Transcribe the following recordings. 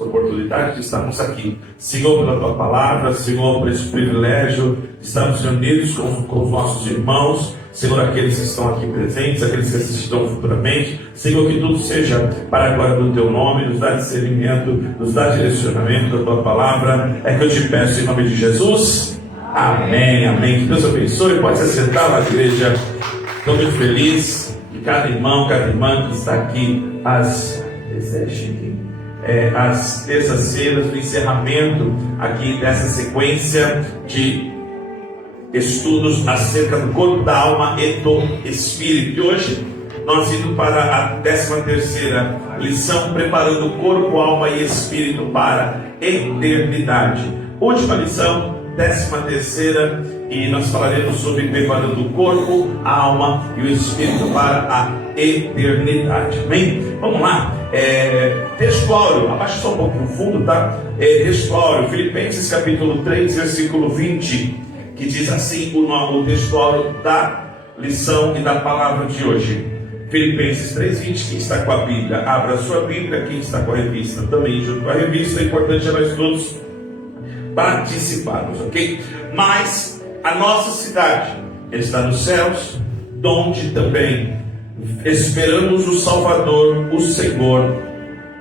essa oportunidade de estarmos aqui. Senhor, pela Tua palavra, Senhor, por esse privilégio de estarmos reunidos com os nossos irmãos, Senhor, aqueles que estão aqui presentes, aqueles que assistirão futuramente, Senhor, que tudo seja para a glória do Teu nome, nos dá discernimento, nos dá direcionamento da Tua palavra, é que eu te peço em nome de Jesus. Amém, amém. Que Deus abençoe. Pode se sentar na igreja. Estou muito feliz que cada irmão, cada irmã que está aqui às terças-feiras, no encerramento aqui dessa sequência de estudos acerca do corpo, da alma e do espírito. E hoje nós indo para a 13ª lição, preparando o corpo, alma e espírito para a eternidade. Última lição, 13ª, e nós falaremos sobre preparando o corpo, a alma e o espírito para a eternidade. Amém? Vamos lá. Texto áureo, abaixa só um pouco no fundo, tá? Texto áureo, Filipenses capítulo 3, versículo 20, que diz assim o texto áureo da lição e da palavra de hoje. Filipenses 3:20, quem está com a Bíblia, abra a sua Bíblia, quem está com a revista também junto com a revista, é importante nós todos participarmos, ok? Mas a nossa cidade está nos céus, donde também esperamos o Salvador, o Senhor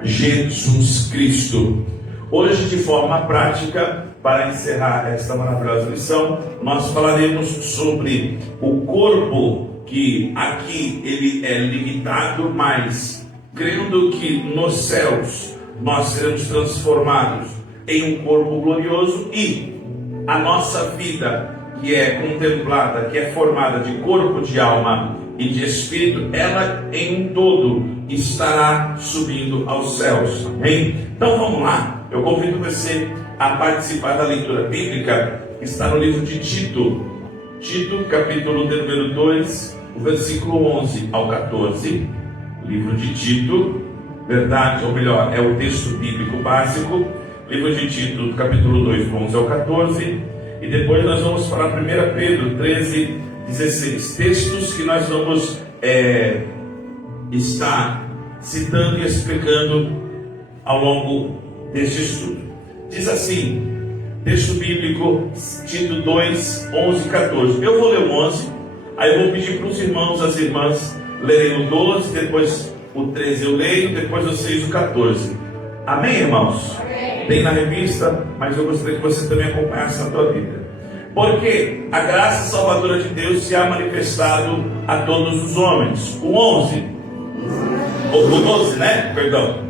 Jesus Cristo. Hoje, de forma prática, para encerrar esta maravilhosa lição, nós falaremos sobre o corpo, que aqui ele é limitado, mas crendo que nos céus nós seremos transformados em um corpo glorioso, e a nossa vida, que é contemplada, que é formada de corpo, de alma e de espírito, ela em todo estará subindo aos céus. Amém? Então vamos lá. Eu convido você a participar da leitura bíblica, que está no livro de Tito. Tito, capítulo de número 2, o versículo 11 ao 14. Livro de Tito, verdade, ou melhor, é o texto bíblico básico. Livro de Tito, capítulo 2, 11 ao 14. E depois nós vamos para 1 Pedro 13, 16. Textos que nós vamos estar citando e explicando ao longo deste estudo. Diz assim, texto bíblico, Tito 2, 11 e 14. Eu vou ler o 11, aí eu vou pedir para os irmãos, as irmãs, lerem o 12, depois o 13 eu leio, depois o 6 e o 14. Amém, irmãos? Amém. Tem na revista, mas eu gostaria que você também acompanhasse na tua Bíblia. Porque a graça salvadora de Deus se há manifestado a todos os homens. O 11, ou o 12, né? Perdão.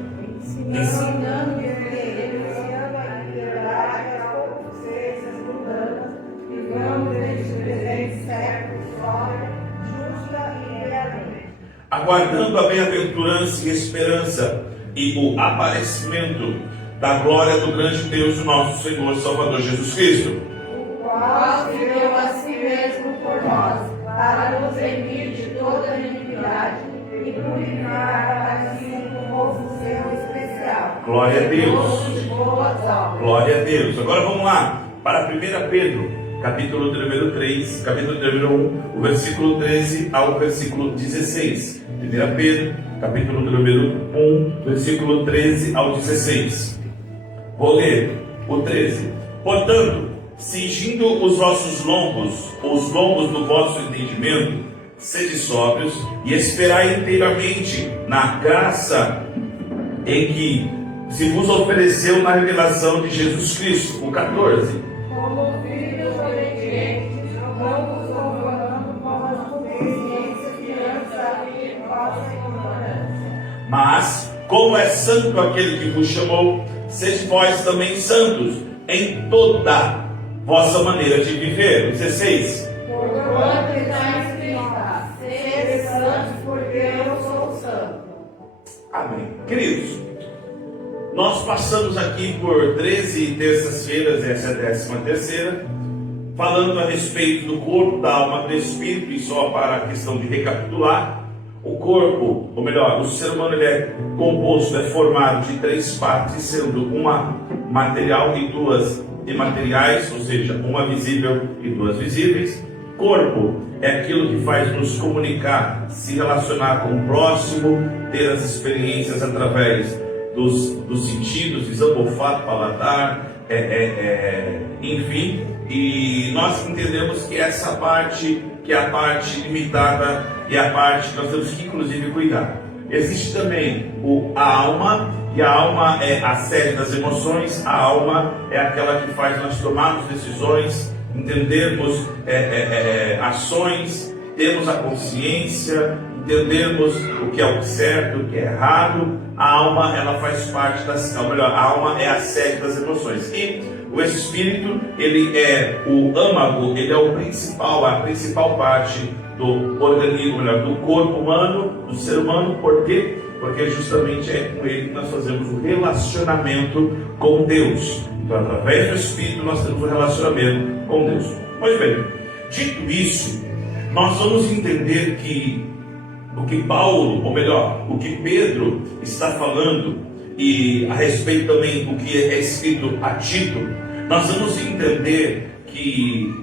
Aguardando a bem-aventurança e esperança e o aparecimento da glória do grande Deus, o nosso Senhor Salvador Jesus Cristo, o qual se deu a si mesmo por nós, para nos remir de toda iniquidade e purificar para si um povo seu especial. Glória a Deus. De boas obras. Glória a Deus. Agora vamos lá para 1 Pedro, capítulo de número 3, capítulo de número 1, o versículo 13 ao versículo 16. 1 Pedro, capítulo de número 1, versículo 13 ao 16. Vou ler o 13. Portanto, cingindo os vossos lombos, os lombos do vosso entendimento, sede sóbrios e esperai inteiramente na graça em que se vos ofereceu na revelação de Jesus Cristo. O 14. Como filhos obedientes, não vos conformando com as conveniências que antes havia em vossa ignorância. Mas, como é santo aquele que vos chamou, sede vós também santos em toda vossa maneira de viver. 16. Porquanto está escrito: sede santos, porque eu sou santo. Amém. Queridos, nós passamos aqui por 13 terças-feiras, essa é a 13ª, falando a respeito do corpo, da alma, do espírito, e só para a questão de recapitular, o corpo, ou melhor, o ser humano ele é composto, é formado de 3 partes, sendo uma material e 2 imateriais, ou seja, uma visível e 2 visíveis. Corpo é aquilo que faz nos comunicar, se relacionar com o próximo, ter as experiências através dos sentidos, visão, olfato, paladar, enfim, e nós entendemos que essa parte, que é a parte limitada e a parte que nós temos que inclusive cuidar. Existe também a alma, e a alma é a sede das emoções, a alma é aquela que faz nós tomarmos decisões, entendermos ações, termos a consciência, entendermos o que é o certo, o que é errado. A alma, ela faz parte a alma é a sede das emoções. E o espírito, ele é o âmago, ele é a principal parte do organismo, do corpo humano, do ser humano. Por quê? Porque justamente é com ele que nós fazemos o relacionamento com Deus. Então, através do Espírito, nós temos um relacionamento com Deus. Pois bem, dito isso, nós vamos entender que o que Paulo, ou melhor, o que Pedro está falando, e a respeito também do que é escrito a Tito, nós vamos entender que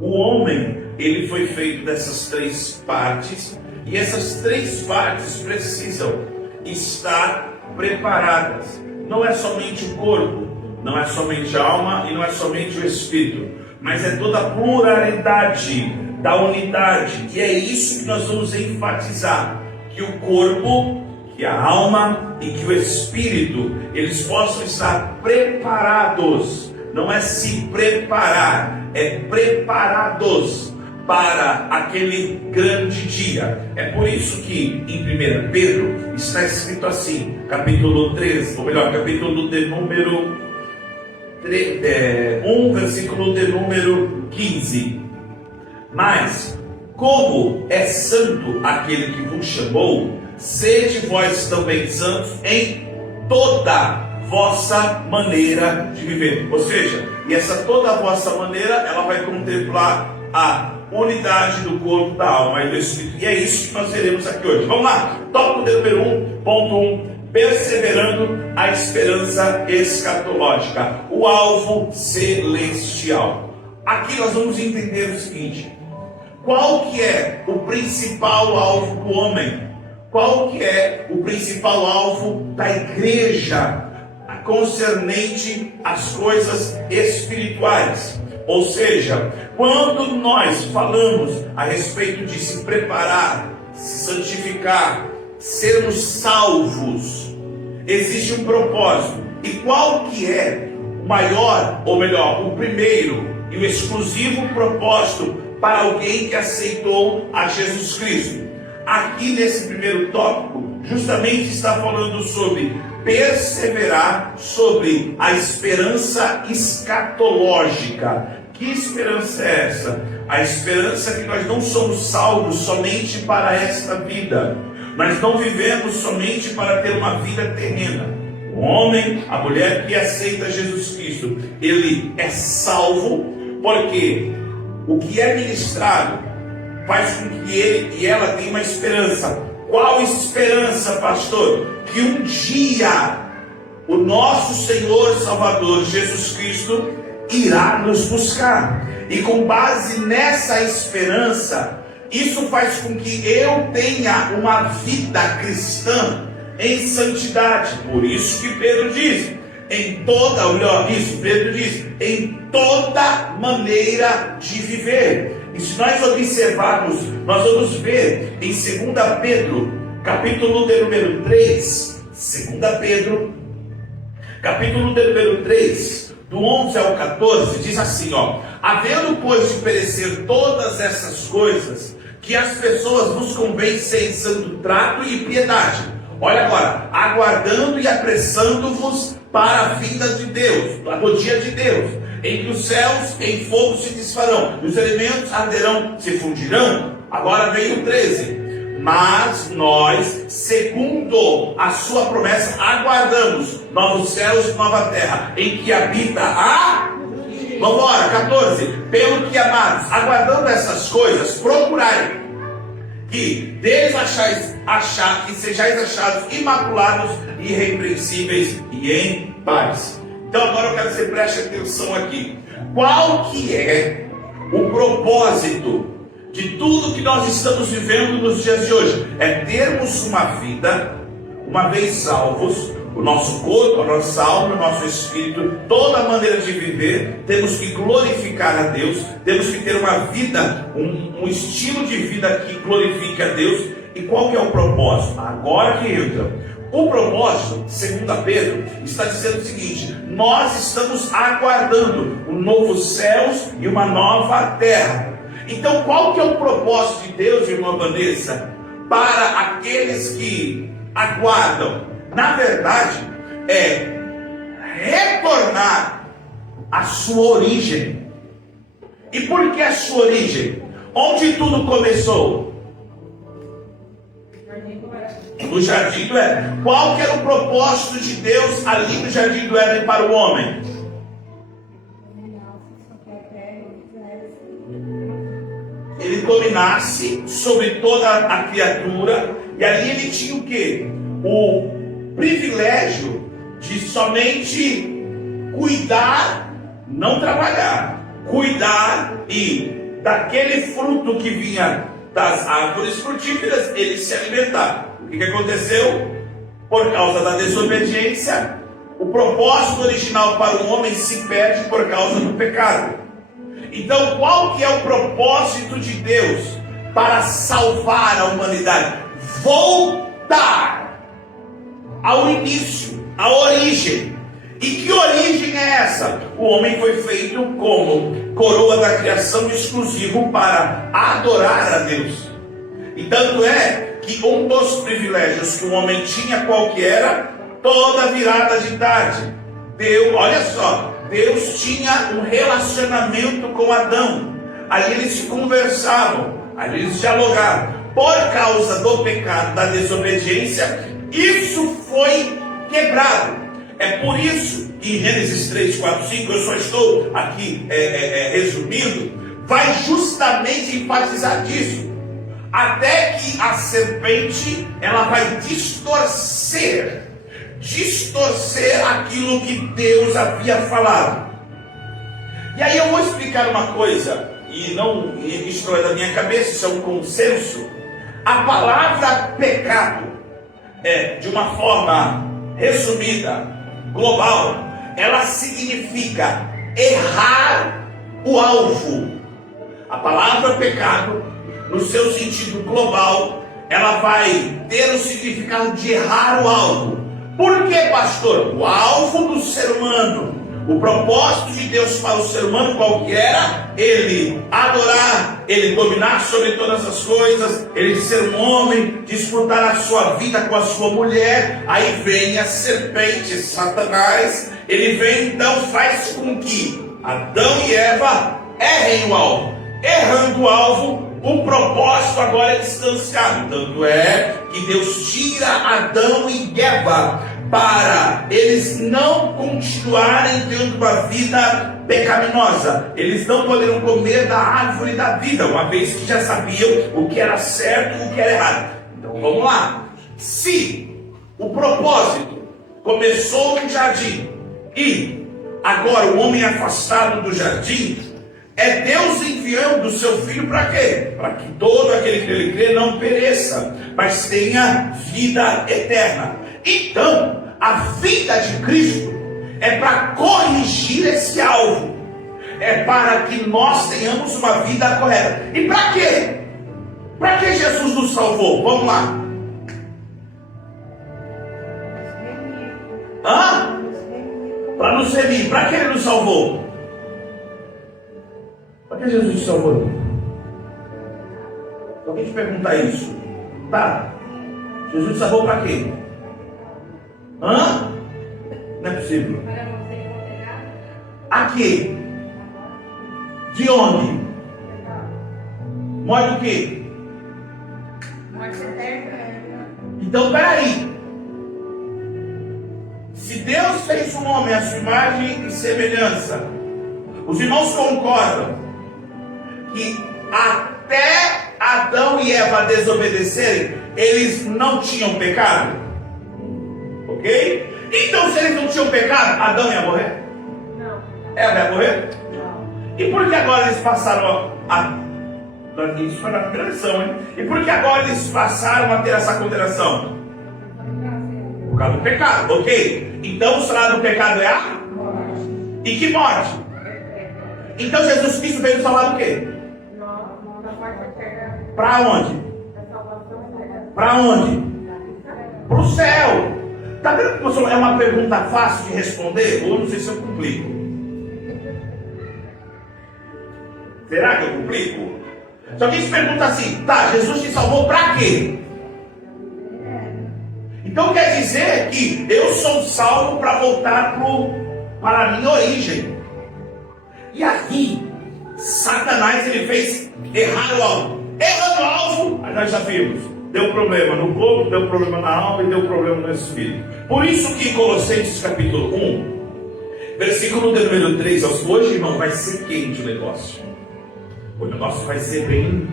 o homem, ele foi feito dessas três partes, e essas três partes precisam estar preparadas. Não é somente o corpo, não é somente a alma e não é somente o espírito, mas é toda a pluralidade da unidade. E é isso que nós vamos enfatizar, que o corpo, que a alma e que o espírito, eles possam estar preparados. Não é se preparar, é preparados para aquele grande dia. É por isso que em 1 Pedro está escrito assim, capítulo 3, ou melhor, capítulo de número 1, versículo de número 15. Mas, como é santo aquele que vos chamou, sede vós também santos em toda vossa maneira de viver. Ou seja, e essa toda a vossa maneira, ela vai contemplar a unidade do corpo, da alma e do espírito. E é isso que nós veremos aqui hoje. Vamos lá, tópico número 1.1, perseverando a esperança escatológica, o alvo celestial. Aqui nós vamos entender o seguinte: qual que é o principal alvo do homem? Qual que é o principal alvo da igreja concernente às coisas espirituais? Ou seja, quando nós falamos a respeito de se preparar, se santificar, sermos salvos, existe um propósito. E qual que é o maior, ou melhor, o primeiro e o exclusivo propósito para alguém que aceitou a Jesus Cristo? Aqui nesse primeiro tópico, justamente está falando sobre perseverar, sobre a esperança escatológica. Que esperança é essa? A esperança que nós não somos salvos somente para esta vida. Nós não vivemos somente para ter uma vida terrena. O homem, a mulher que aceita Jesus Cristo, ele é salvo porque o que é ministrado faz com que ele e ela tenham uma esperança. Qual esperança, pastor? Que um dia o nosso Senhor Salvador Jesus Cristo irá nos buscar. E com base nessa esperança, isso faz com que eu tenha uma vida cristã em santidade. Por isso que Pedro diz, Pedro diz, em toda maneira de viver. E se nós observarmos, nós vamos ver em 2 Pedro, capítulo de número 3, 2 Pedro, capítulo de número 3, do 11 ao 14, diz assim, havendo pois de perecer todas essas coisas, que as pessoas vos convencem em santo trato e piedade. Olha agora, aguardando e apressando-vos para a vinda de Deus, no dia de Deus, em que os céus em fogo se desfarão, e os elementos arderão, se fundirão. Agora vem o 13. Mas nós, segundo a sua promessa, aguardamos novos céus e nova terra, em que habita a... Vamos embora, 14. Pelo que, amados, aguardando essas coisas, procurai que deles que sejais achados imaculados, irrepreensíveis e em paz. Então agora eu quero que você preste atenção aqui. Qual que é o propósito de tudo que nós estamos vivendo nos dias de hoje? É termos uma vida, uma vez salvos, o nosso corpo, a nossa alma, o nosso espírito, toda a maneira de viver. Temos que glorificar a Deus, temos que ter uma vida, um estilo de vida que glorifique a Deus. E qual que é o propósito? Agora que entra. O propósito, segundo Pedro, está dizendo o seguinte: nós estamos aguardando um novo céus e uma nova terra. Então qual que é o propósito de Deus, irmã Vanessa, para aqueles que aguardam? Na verdade, é retornar à sua origem. E por que a sua origem? Onde tudo começou? No jardim do Éden. Qual que era o propósito de Deus ali no jardim do Éden para o homem? Ele dominasse sobre toda a criatura, e ali ele tinha o quê? O privilégio de somente cuidar, não trabalhar, cuidar, e daquele fruto que vinha das árvores frutíferas ele se alimentar. O que aconteceu? Por causa da desobediência, o propósito original para o homem se perde por causa do pecado. Então, qual que é o propósito de Deus para salvar a humanidade? Voltar ao início, à origem. E que origem é essa? O homem foi feito como coroa da criação, exclusivo para adorar a Deus. E tanto é que um dos privilégios que o homem tinha, qual que era? Toda virada de tarde, Deus, olha só, Deus tinha um relacionamento com Adão. Ali eles se conversavam, ali eles dialogavam. Por causa do pecado, da desobediência, isso foi quebrado. É por isso que em Gênesis 3, 4, 5, eu só estou aqui resumindo, vai justamente enfatizar disso. Até que a serpente, ela vai distorcer aquilo que Deus havia falado. E aí eu vou explicar uma coisa, e não isto é da minha cabeça, isso é um consenso. A palavra pecado, de uma forma resumida, global, ela significa errar o alvo. A palavra pecado, no seu sentido global, ela vai ter o significado de errar o alvo. Por que, pastor? O alvo do ser humano, o propósito de Deus para o ser humano, qual que era? Ele adorar, ele dominar sobre todas as coisas, ele ser um homem, desfrutar a sua vida com a sua mulher. Aí vem a serpente, Satanás, ele vem, então faz com que Adão e Eva errem o alvo. Errando o alvo, o propósito agora é distanciado. Tanto é que Deus tira Adão e Eva para eles não continuarem tendo uma vida pecaminosa. Eles não poderiam comer da árvore da vida, uma vez que já sabiam o que era certo e o que era errado. Então vamos lá. Se o propósito começou no jardim e agora o homem é afastado do jardim, é Deus enviando o seu Filho para quê? Para que todo aquele que ele crê não pereça, mas tenha vida eterna. Então, a vida de Cristo é para corrigir esse alvo. É para que nós tenhamos uma vida correta. E para quê? Para que Jesus nos salvou? Vamos lá. Para nos remir. Para que Ele nos salvou? Para que Jesus te salvou? Se alguém te perguntar isso, tá? Jesus te salvou para quê? Não é possível. Aqui. De onde? Morte do quê? Morte eterna. Então, peraí. Se Deus fez um homem à sua imagem e semelhança, os irmãos concordam que até Adão e Eva desobedecerem, eles não tinham pecado? Ok? Então, se eles não tinham pecado, Adão ia morrer? Não. Eva ia morrer? Não. E por que agora eles passaram isso foi na primeira lição, hein? E por que agora eles passaram a ter essa condenação? Por causa do pecado, ok? Então o salário do pecado é a morte. E que morte? Então Jesus Cristo veio nos salvar do quê? Para onde? Para onde? Para o céu. Está vendo que é uma pergunta fácil de responder? Ou não sei se eu complico. Será que eu complico? Se alguém se pergunta assim, tá, Jesus te salvou para quê? Então quer dizer que eu sou salvo para voltar para a minha origem. E aí, Satanás ele fez errar o alvo. Errando o alvo, aí nós já vimos. Deu problema no corpo, deu problema na alma e deu problema no espírito. Por isso que em Colossenses capítulo 1, versículo de número 3, hoje, irmão, vai ser quente o negócio. O negócio vai ser bem...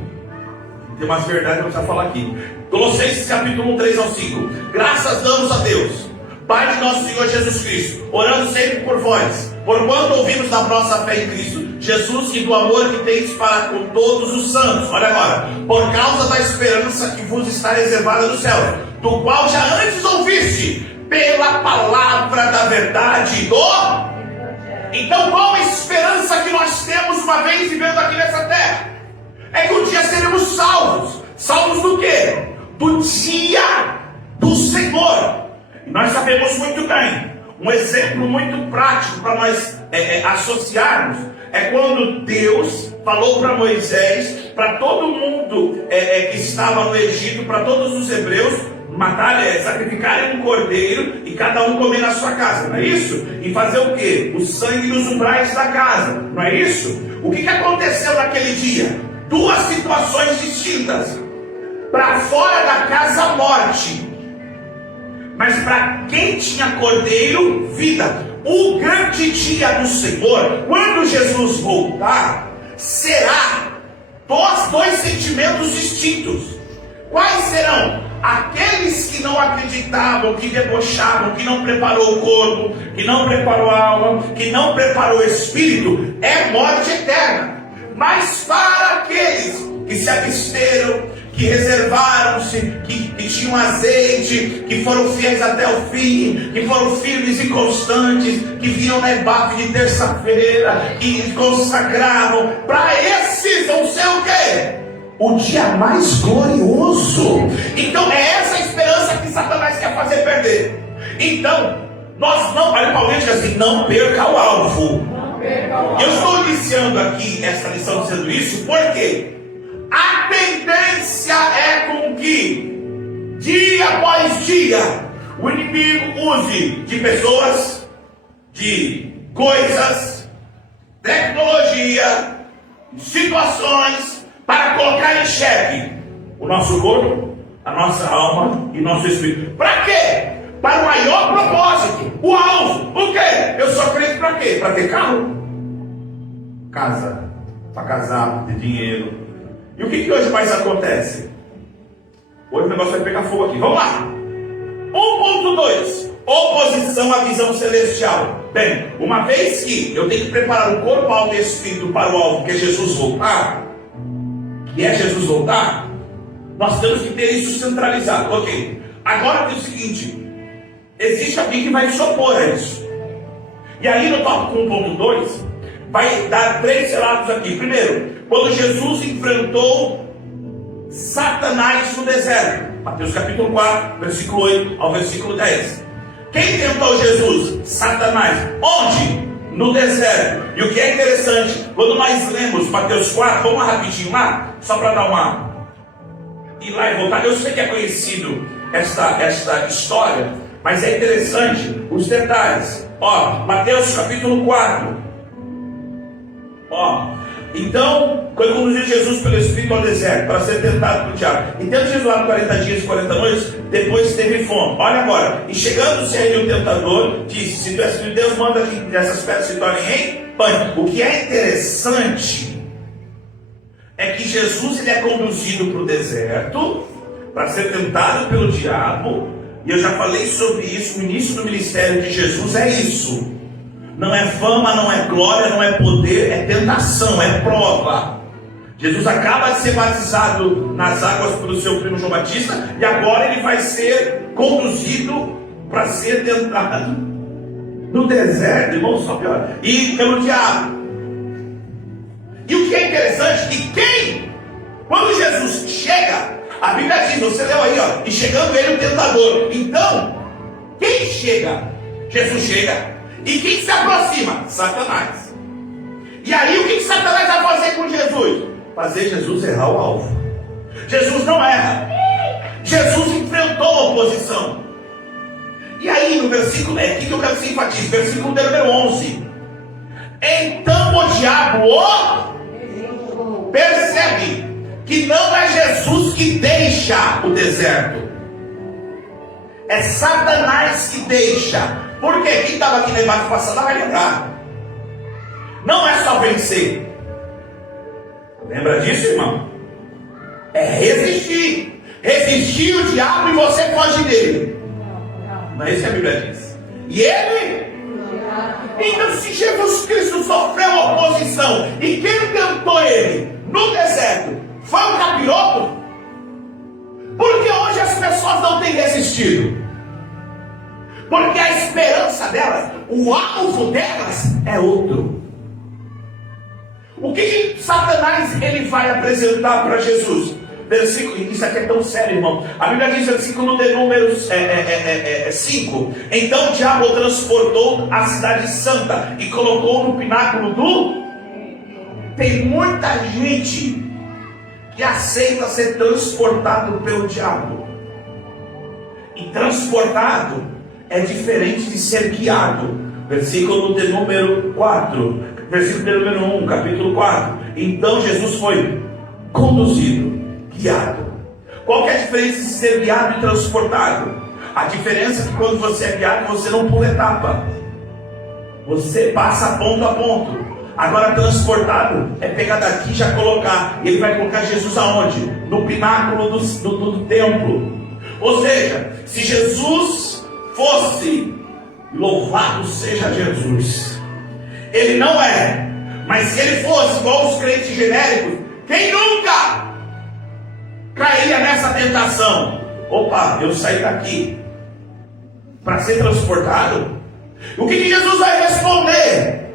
Tem umas verdades que eu preciso falar aqui. Colossenses capítulo 1, 3 ao 5. Graças damos a Deus, Pai de nosso Senhor Jesus Cristo, orando sempre por vós, por quanto ouvimos da nossa fé em Cristo Jesus e do amor que tens para com todos os santos. Olha agora. Por causa da esperança que vos está reservada no céu, do qual já antes ouviste, pela palavra da verdade do... Então qual a esperança que nós temos uma vez vivendo aqui nessa terra? É que um dia seremos salvos. Salvos do quê? Do dia do Senhor. E nós sabemos muito bem, um exemplo muito prático para nós associarmos, é quando Deus falou para Moisés, para todo mundo que estava no Egito, para todos os hebreus, sacrificarem um cordeiro e cada um comer na sua casa, não é isso? E fazer o quê? O sangue nos umbrais da casa, não é isso? O que aconteceu naquele dia? Duas situações distintas. Para fora da casa, a morte. Mas para quem tinha cordeiro, vida. O grande dia do Senhor, quando Jesus voltar, será dois sentimentos distintos. Quais serão? Aqueles que não acreditavam, que debochavam, que não preparou o corpo, que não preparou a alma, que não preparou o espírito, é morte eterna. Mas para aqueles que se absteram, que reservaram-se, que tinham azeite, que foram fiéis até o fim, que foram firmes e constantes, que vinham na EBAF de terça-feira, que consagravam, para esses vão ser o quê? O dia mais glorioso. Então é essa a esperança que Satanás quer fazer perder. Então, nós não, olha Paulo diz assim, não perca o alvo. Eu estou iniciando aqui esta lição dizendo isso porque a tendência é com que, dia após dia, o inimigo use de pessoas, de coisas, tecnologia, situações, para colocar em xeque o nosso corpo, a nossa alma e nosso espírito. Para quê? Para o maior propósito, o alvo. O quê? Eu sou crente para quê? Para ter carro, casa, para casar, ter dinheiro. E o que hoje mais acontece? Hoje o negócio vai pegar fogo aqui. Vamos lá. 1.2. Oposição à visão celestial. Bem, uma vez que eu tenho que preparar o corpo, alma e espírito para o alvo, que é Jesus voltar, nós temos que ter isso centralizado. Ok. Agora tem o seguinte. Existe alguém que vai se opor a isso. E aí no tópico 1.2 vai dar 3 relatos aqui. Primeiro, quando Jesus enfrentou Satanás no deserto. Mateus capítulo 4, versículo 8 ao versículo 10. Quem tentou Jesus? Satanás. Onde? No deserto. E o que é interessante, quando nós lemos Mateus 4, vamos lá rapidinho lá, só para dar uma... ir lá e voltar. Eu sei que é conhecido esta história, mas é interessante os detalhes. Mateus capítulo 4. Então, quando conduziu Jesus pelo Espírito ao deserto, para ser tentado pelo diabo. E tendo jejuado 40 dias e 40 noites, depois teve fome. Olha agora. E chegando-se a ele o tentador, disse: se tu és filho de Deus, manda que essas pedras se tornem em pão. O que é interessante é que Jesus ele é conduzido para o deserto, para ser tentado pelo diabo. E eu já falei sobre isso. O início do ministério de Jesus é isso. Não é fama, não é glória, não é poder, é tentação, é prova. Jesus acaba de ser batizado nas águas pelo seu primo João Batista, e agora ele vai ser conduzido para ser tentado no deserto, irmão, só pior, e pelo diabo. E o que é interessante, que quando Jesus chega, a Bíblia diz, você leu aí, ó, e chegando ele o tentador. Então, quem chega? Jesus chega. E quem se aproxima? Satanás. E aí o que Satanás vai fazer com Jesus? Fazer Jesus errar o alvo. Jesus não erra. Jesus enfrentou a oposição. E aí no versículo, é aqui que eu quero ser enfatizo, versículo número 11. Então o diabo percebe que não é Jesus que deixa o deserto. É Satanás que deixa. Porque quem estava aqui na imagem passada vai lembrar. Não é só vencer. Lembra disso, irmão? É resistir. Resistir o diabo e você foge dele. Não é isso que a Bíblia diz. E ele? Então, se Jesus Cristo sofreu oposição e quem tentou ele no deserto foi um capiroto, por que hoje as pessoas não têm resistido? Porque a esperança delas, o alvo delas é outro. O que Satanás ele vai apresentar para Jesus? Versículo, isso aqui é tão sério, irmão. A Bíblia diz, versículo de números 5. Então o diabo transportou a cidade santa e colocou no pináculo do... Tem muita gente que aceita ser transportado pelo diabo. E transportado é diferente de ser guiado. Versículo de número 4. Versículo de número 1, capítulo 4. Então Jesus foi conduzido, guiado. Qual que é a diferença de ser guiado e transportado? A diferença é que quando você é guiado, você não pula etapa. Você passa ponto a ponto. Agora transportado é pegar daqui e já colocar. E ele vai colocar Jesus aonde? No pináculo do templo. Ou seja, se Jesus fosse, louvado seja Jesus, ele não é. Mas se ele fosse igual os crentes genéricos, quem nunca cairia nessa tentação? Opa, eu saí daqui para ser transportado. O que Jesus vai responder?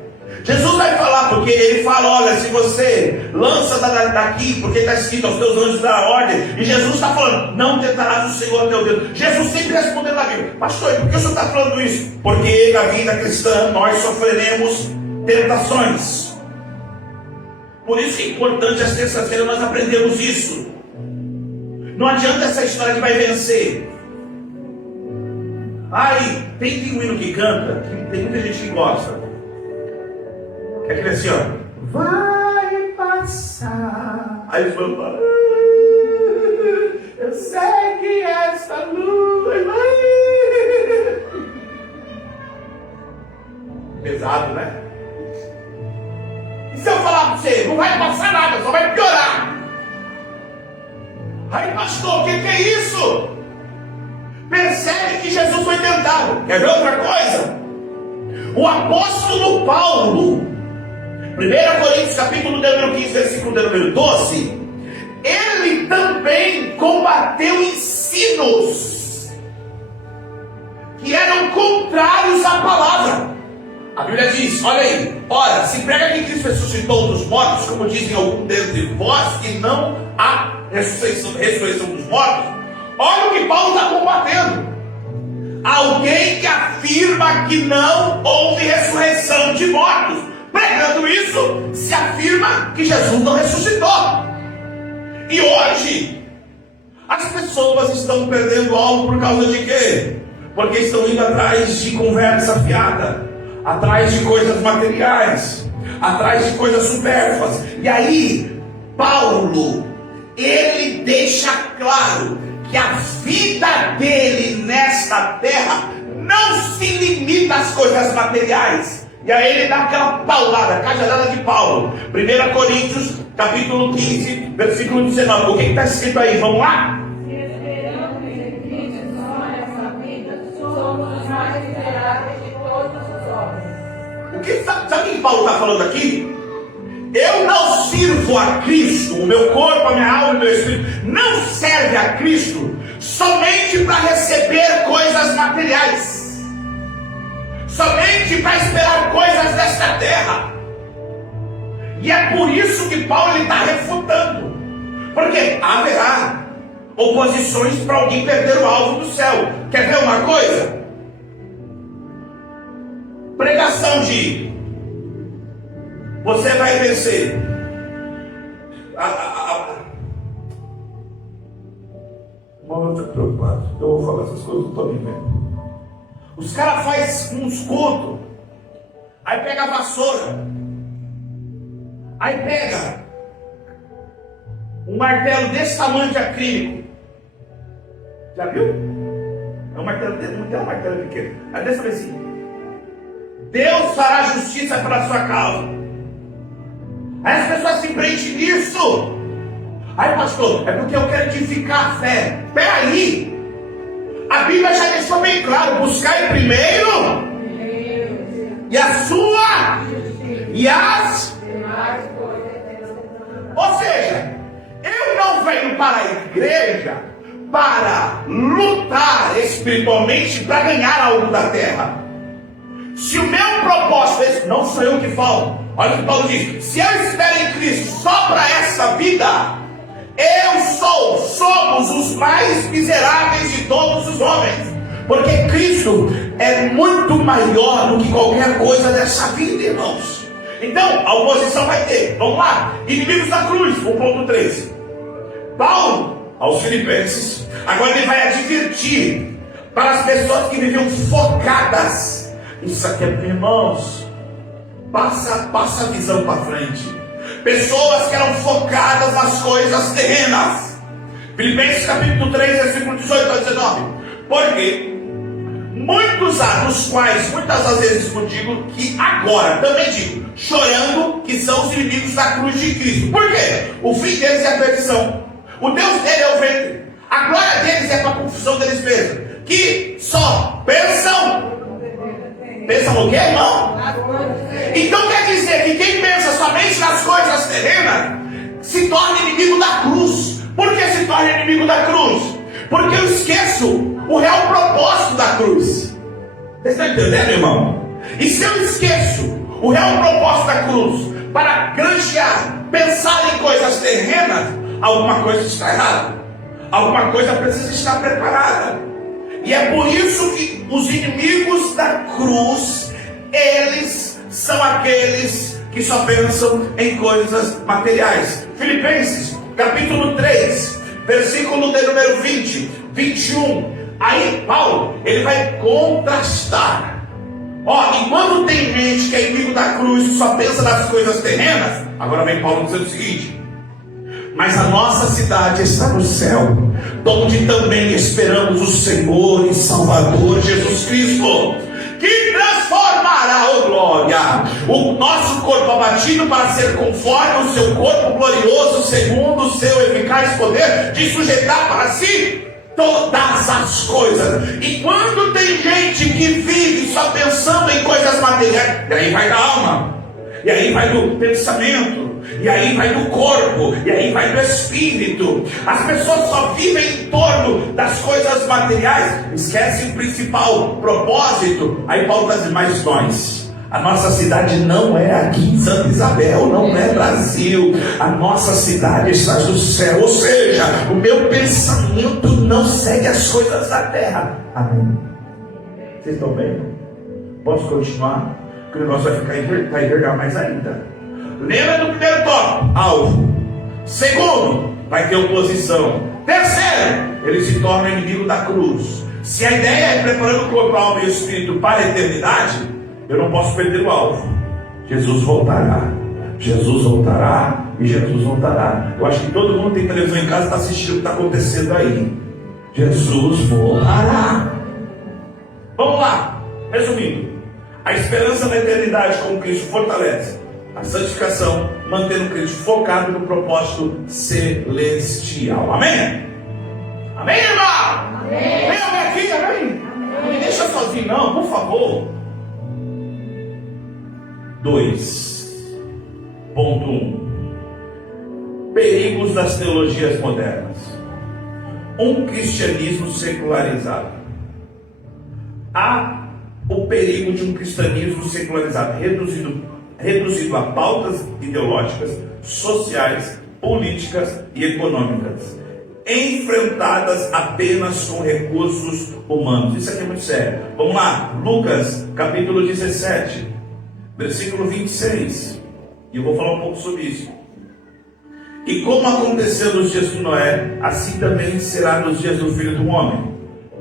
Jesus vai falar, porque ele fala, olha, se você lança daqui, porque está escrito aos teus anjos da ordem, e Jesus está falando, não tentarás o Senhor teu Deus. Jesus sempre respondendo na Bíblia, pastor, por que o senhor está falando isso? Porque na vida cristã nós sofreremos tentações. Por isso que é importante, às terças-feiras nós aprendemos isso. Não adianta essa história de vai vencer. Ai, tem um hino que canta, tem muita gente que gosta. É aquele assim, ó. Vai passar. Aí eles falam, eu sei que essa luz vai. Pesado, né? E se eu falar para você, não vai passar nada, só vai piorar. Aí, pastor, o que é isso? Percebe que Jesus foi tentado. Quer ver outra coisa? O apóstolo Paulo, 1 Coríntios capítulo número 15, versículo número 12, ele também combateu ensinos que eram contrários à palavra. A Bíblia diz, olha aí, ora, se prega que Cristo ressuscitou dos mortos, como dizem alguns dentre vós, que não há ressurreição dos mortos, olha o que Paulo está combatendo. Alguém que afirma que não houve ressurreição de mortos. Pregando isso, se afirma que Jesus não ressuscitou. E hoje, as pessoas estão perdendo algo por causa de quê? Porque estão indo atrás de conversa fiada, atrás de coisas materiais, atrás de coisas supérfluas. E aí, Paulo, ele deixa claro que a vida dele nesta terra não se limita às coisas materiais. E aí ele dá aquela paulada, cajadada de Paulo. 1 Coríntios, capítulo 15, versículo 19. O que está escrito aí? Vamos lá? Se esperamos em Cristo só nessa vida, somos mais miseráveis de todos os homens. Sabe o que Paulo está falando aqui? Eu não sirvo a Cristo, o meu corpo, a minha alma e o meu espírito não serve a Cristo somente para receber coisas materiais, somente para esperar coisas desta terra. E é por isso que Paulo está refutando, porque haverá oposições para alguém perder o alvo do céu. Quer ver uma coisa? Pregação de você vai vencer. Irmão, eu estou preocupado. Eu vou falar essas coisas, eu estou me vendo. Os caras fazem uns cultos, aí pega a vassoura, aí pega um martelo desse tamanho de acrílico. Já viu? É um martelo desse, não tem um martelo pequeno. Aí desse tamanho assim. Deus fará justiça pela sua causa. Aí as pessoas se prendem nisso. Aí, pastor, é porque eu quero edificar a fé. Peraí, a Bíblia já deixou bem claro: buscai primeiro e a sua e as. Ou seja, eu não venho para a igreja para lutar espiritualmente para ganhar algo da terra. Se o meu propósito é esse, não sou eu que falo. Olha o que Paulo diz: se eu estiver em Cristo só para essa vida, somos os mais miseráveis de todos os homens, porque Cristo é muito maior do que qualquer coisa dessa vida, irmãos. Então, a oposição vai ter. Vamos lá, inimigos da cruz, 1.3. Paulo, aos Filipenses, agora ele vai advertir para as pessoas que viviam focadas. Isso aqui, irmãos, passa a visão para frente. Pessoas que eram focadas nas coisas terrenas. Filipenses capítulo 3, versículo 18 a 19. Porque muitos há, dos quais muitas das vezes eu digo, que agora também digo, chorando, que são os inimigos da cruz de Cristo. Por quê? O fim deles é a perdição. O Deus dele é o ventre. A glória deles é para a confusão deles mesmos. Que só pensam no que, irmão? Então quer dizer que quem pensa somente nas coisas terrenas se torna inimigo da cruz. Por que se torna inimigo da cruz? Porque eu esqueço o real propósito da cruz. Você está entendendo, irmão? E se eu esqueço o real propósito da cruz para granjear, pensar em coisas terrenas, alguma coisa está errada. Alguma coisa precisa estar preparada. E é por isso que os inimigos da cruz, eles são aqueles que só pensam em coisas materiais. Filipenses, capítulo 3, versículo de número 20, 21. Aí Paulo, ele vai contrastar. Enquanto tem gente que é inimigo da cruz e só pensa nas coisas terrenas, agora vem Paulo dizendo o seguinte: mas a nossa cidade está no céu, onde também esperamos o Senhor e Salvador Jesus Cristo, que transformará, glória, o nosso corpo abatido para ser conforme o seu corpo glorioso, segundo o seu eficaz poder de sujeitar para si todas as coisas. E quando tem gente que vive só pensando em coisas materiais, e aí vai da alma, e aí vai do pensamento, e aí vai do corpo, e aí vai do espírito. As pessoas só vivem em torno das coisas materiais, esquecem o principal propósito. Aí Paulo está dizendo: mas nós, a nossa cidade não é aqui em Santa Isabel, não é Brasil. A nossa cidade está no céu. Ou seja, o meu pensamento não segue as coisas da terra. Amém? Vocês estão vendo? Posso continuar? Porque o negócio vai envergar mais ainda. Lembra do primeiro tópico? Alvo. Segundo, vai ter oposição. Terceiro, ele se torna inimigo da cruz. Se a ideia é preparando o corpo, a alma e o espírito para a eternidade, eu não posso perder o alvo. Jesus voltará. Jesus voltará e Jesus voltará. Eu acho que todo mundo tem televisão em casa e está assistindo o que está acontecendo aí. Jesus voltará. Vamos lá. Resumindo, a esperança da eternidade com Cristo fortalece a santificação, mantendo o crente focado no propósito celestial. Amém? Amém, irmão? Amém. Vem aqui, amém? Não me deixa sozinho não, por favor. 2.1 Perigos das teologias modernas. um cristianismo secularizado. Há o perigo de um cristianismo secularizado, reduzido a pautas ideológicas, sociais, políticas e econômicas, enfrentadas apenas com recursos humanos. Isso aqui é muito sério. Vamos lá, Lucas, capítulo 17, versículo 26. E eu vou falar um pouco sobre isso. E como aconteceu nos dias de Noé, assim também será nos dias do Filho do Homem.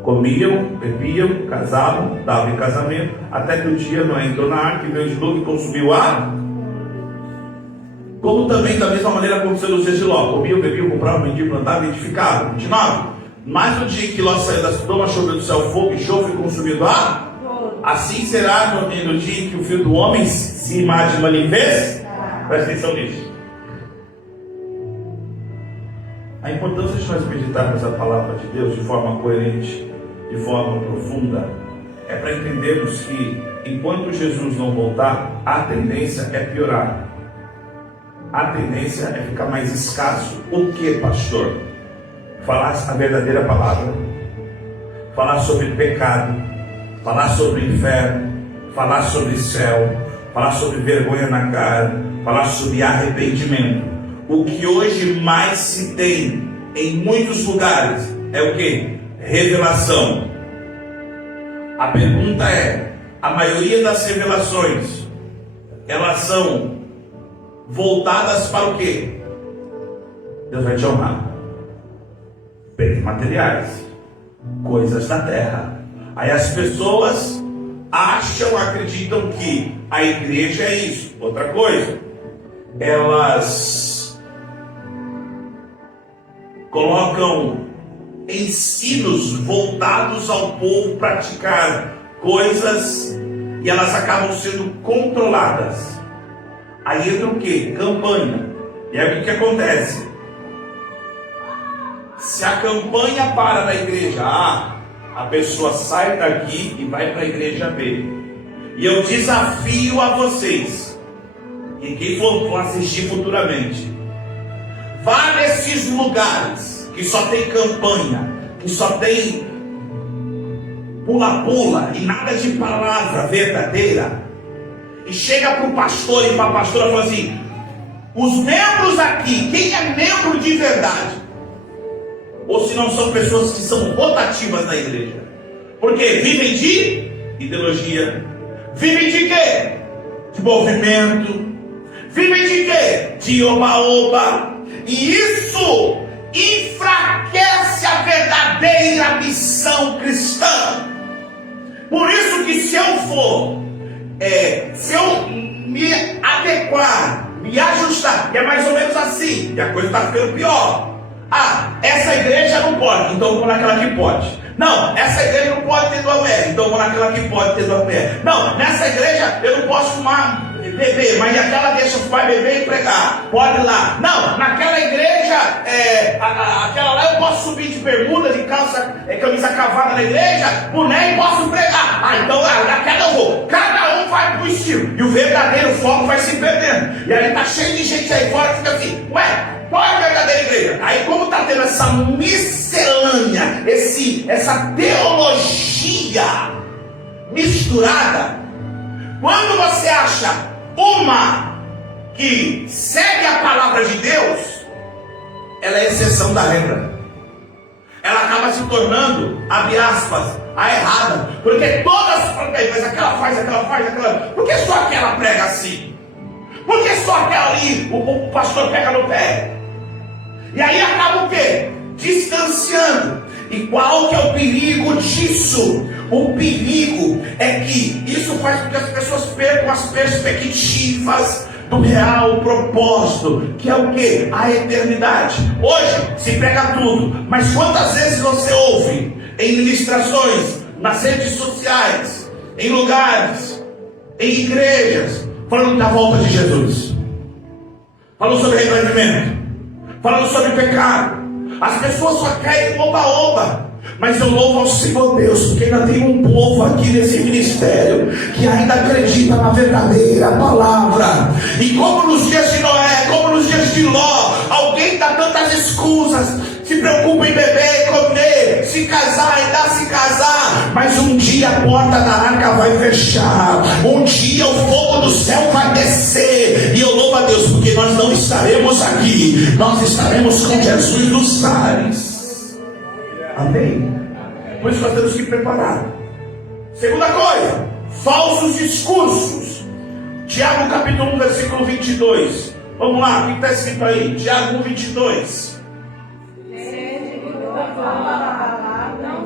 Comiam, bebiam, casavam, davam em casamento, até que o dia Noé entrou na arca e veio o dilúvio e consumiu a... Como também da mesma maneira aconteceu nos dias de Ló. Comiam, bebiam, compravam, vendiam, plantavam e edificavam. 29. Mas no dia em que Ló saiu da Sodoma, choveu do céu fogo e enxofre consumindo a... Assim será no dia em que o Filho do Homem se manifesta. Presta atenção nisso. A importância de nós meditarmos a palavra de Deus de forma coerente, de forma profunda, é para entendermos que enquanto Jesus não voltar, a tendência é piorar. A tendência é ficar mais escasso. O que, pastor? Falar a verdadeira palavra, falar sobre pecado, falar sobre inferno, falar sobre céu, falar sobre vergonha na cara, falar sobre arrependimento. O que hoje mais se tem em muitos lugares é o que? Revelação. A pergunta é: a maioria das revelações, elas são voltadas para o que? Deus vai te honrar. Bens materiais, coisas da terra. Aí as pessoas acham, acreditam que a igreja é isso. Outra coisa, elas colocam ensinos voltados ao povo praticar coisas e elas acabam sendo controladas. Aí entra o que? Campanha. E aí o que acontece? Se a campanha para na igreja A, a pessoa sai daqui e vai para a igreja B. E eu desafio a vocês, e quem for assistir futuramente, vá nesses lugares que só tem campanha, que só tem pula-pula e nada de palavra verdadeira, e chega para o pastor e para a pastora e fala assim: os membros aqui, quem é membro de verdade? Ou se não são pessoas que são rotativas na igreja, porque vivem de ideologia, vivem de quê? De movimento, vivem de quê? De oba-oba. E isso enfraquece a verdadeira missão cristã. Por isso que se eu me adequar, me ajustar, e é mais ou menos assim, e a coisa está ficando pior. Ah, essa igreja não pode, então eu vou naquela que pode. Não, essa igreja não pode ter duas mulheres, então eu vou naquela que pode ter duas mulheres. Não, nessa igreja eu não posso fumar, beber, mas aquela deixa fumar, beber e pregar. Pode ir lá. Não, naquela igreja, aquela lá eu posso subir de bermuda, de calça, camisa cavada na igreja, boné e posso pregar. Ah, então naquela eu vou. Cada um vai pro estilo. E o verdadeiro foco vai se perdendo. E aí tá cheio de gente aí fora que fica assim: ué, qual é a verdadeira igreja? Aí como está tendo essa miscelânea, essa teologia misturada, quando você acha uma que segue a palavra de Deus, ela é exceção da regra. Ela acaba se tornando, abre aspas, a errada. Porque todas, mas aquela faz, aquela. Por que só aquela prega assim? Por que só aquela ali o pastor pega no pé? E aí acaba o quê? Distanciando. E qual que é o perigo disso? O perigo é que isso faz com que as pessoas percam as perspectivas do real propósito, que é o quê? A eternidade. Hoje se prega tudo, mas quantas vezes você ouve em ministrações, nas redes sociais, em lugares, em igrejas, falando da volta de Jesus, falando sobre arrependimento, falando sobre pecado? As pessoas só querem oba-oba. Mas eu louvo ao Senhor Deus, porque ainda tem um povo aqui nesse ministério que ainda acredita na verdadeira palavra. E como nos dias de Noé, como nos dias de Ló, alguém dá tantas escusas. se preocupa em beber, comer, se casar, ainda se casar, mas um dia a porta da arca vai fechar, um dia o fogo do céu vai descer, e eu louvo a Deus, porque nós não estaremos aqui, nós estaremos com Jesus nos ares. Amém? Por isso nós temos que preparar. Segunda coisa, falsos discursos. Tiago capítulo 1, versículo 22. Vamos lá, o que está escrito aí? Tiago 1, 22.